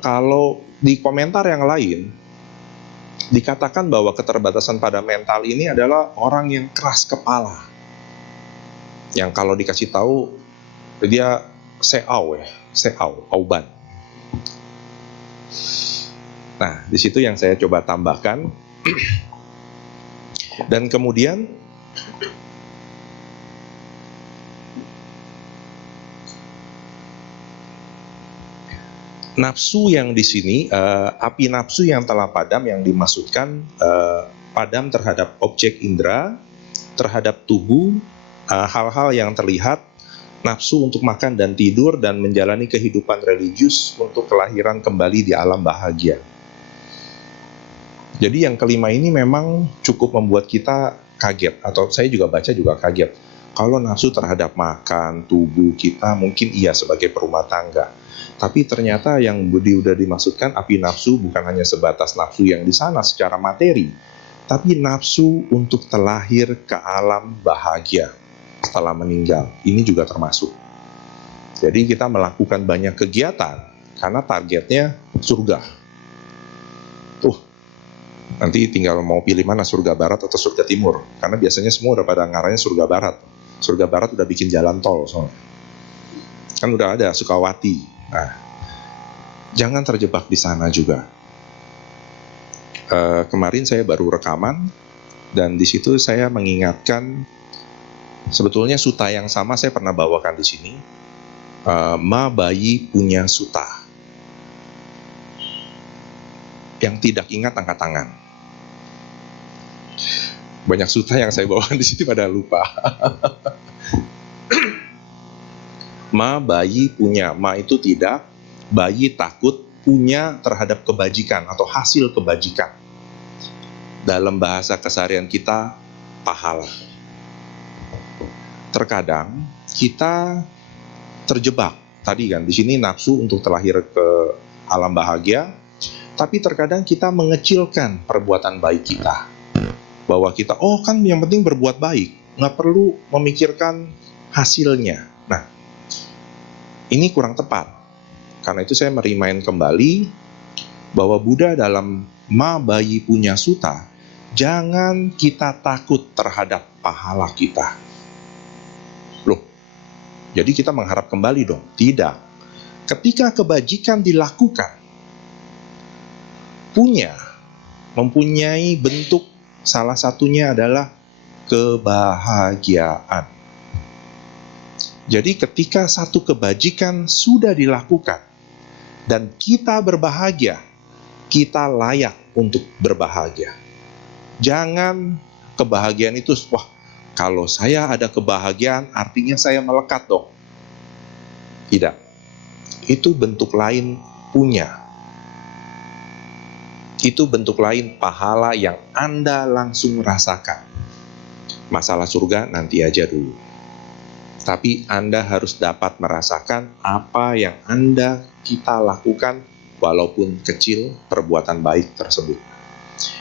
kalau di komentar yang lain dikatakan bahwa keterbatasan pada mental ini adalah orang yang keras kepala, yang kalau dikasih tahu dia auban. Nah di situ yang saya coba tambahkan. Dan kemudian nafsu yang di sini, api nafsu yang telah padam, yang dimaksudkan padam terhadap objek indera, terhadap tubuh, hal-hal yang terlihat, nafsu untuk makan dan tidur, dan menjalani kehidupan religius untuk kelahiran kembali di alam bahagia. Jadi yang kelima ini memang cukup membuat kita kaget, atau saya juga baca juga kaget. Kalau nafsu terhadap makan, tubuh kita mungkin iya sebagai perumah tangga. Tapi ternyata yang udah dimaksudkan api nafsu bukan hanya sebatas nafsu yang di sana secara materi, tapi nafsu untuk terlahir ke alam bahagia setelah meninggal. Ini juga termasuk. Jadi kita melakukan banyak kegiatan karena targetnya surga. Nanti tinggal mau pilih mana, surga barat atau surga timur. Karena biasanya semua udah pada ngarahnya surga barat. Surga barat udah bikin jalan tol soalnya. Kan udah ada Sukawati. Nah, jangan terjebak di sana juga. Kemarin saya baru rekaman, dan di situ saya mengingatkan, sebetulnya suta yang sama saya pernah bawakan di sini. Ma bayi punya suta. Yang tidak ingat angkat tangan. Banyak suta yang saya bawakan di sini pada lupa. Ma bayi punya, ma itu tidak, bayi takut, punya terhadap kebajikan atau hasil kebajikan. dalam bahasa keseharian kita, pahala. Terkadang kita terjebak. Tadi kan di sini nafsu untuk terlahir ke alam bahagia, tapi terkadang kita mengecilkan perbuatan baik kita. Bahwa kita, oh kan yang penting berbuat baik, nggak perlu memikirkan hasilnya. Nah, ini kurang tepat. Karena itu saya merimain kembali bahwa Buddha dalam Ma Bayi Punya Sutta, jangan kita takut terhadap pahala kita. Loh, jadi kita mengharap kembali dong? Tidak. Ketika kebajikan dilakukan, mempunyai bentuk, salah satunya adalah kebahagiaan. Jadi ketika satu kebajikan sudah dilakukan dan kita berbahagia, kita layak untuk berbahagia. Jangan kebahagiaan itu, wah kalau saya ada kebahagiaan artinya saya melekat dong. Tidak. Itu bentuk lain punya. Itu bentuk lain pahala yang Anda langsung rasakan. Masalah surga nanti aja dulu. Tapi Anda harus dapat merasakan apa yang kita lakukan walaupun kecil perbuatan baik tersebut.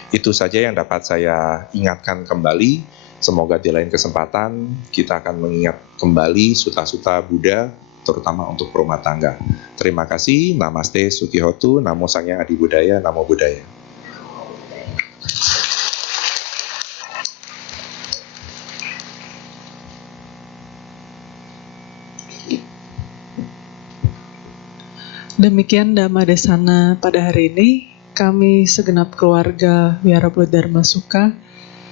Itu saja yang dapat saya ingatkan kembali. Semoga di lain kesempatan kita akan mengingat kembali sutta-sutta Buddha, terutama untuk rumah tangga. Terima kasih. Namaste Sukihotu. Namo Sanghyang Adi Buddhaya. Namo Buddhaya. Demikian Dhamma Desana pada hari ini. Kami segenap keluarga Wihara Bodhi Dharma Sukha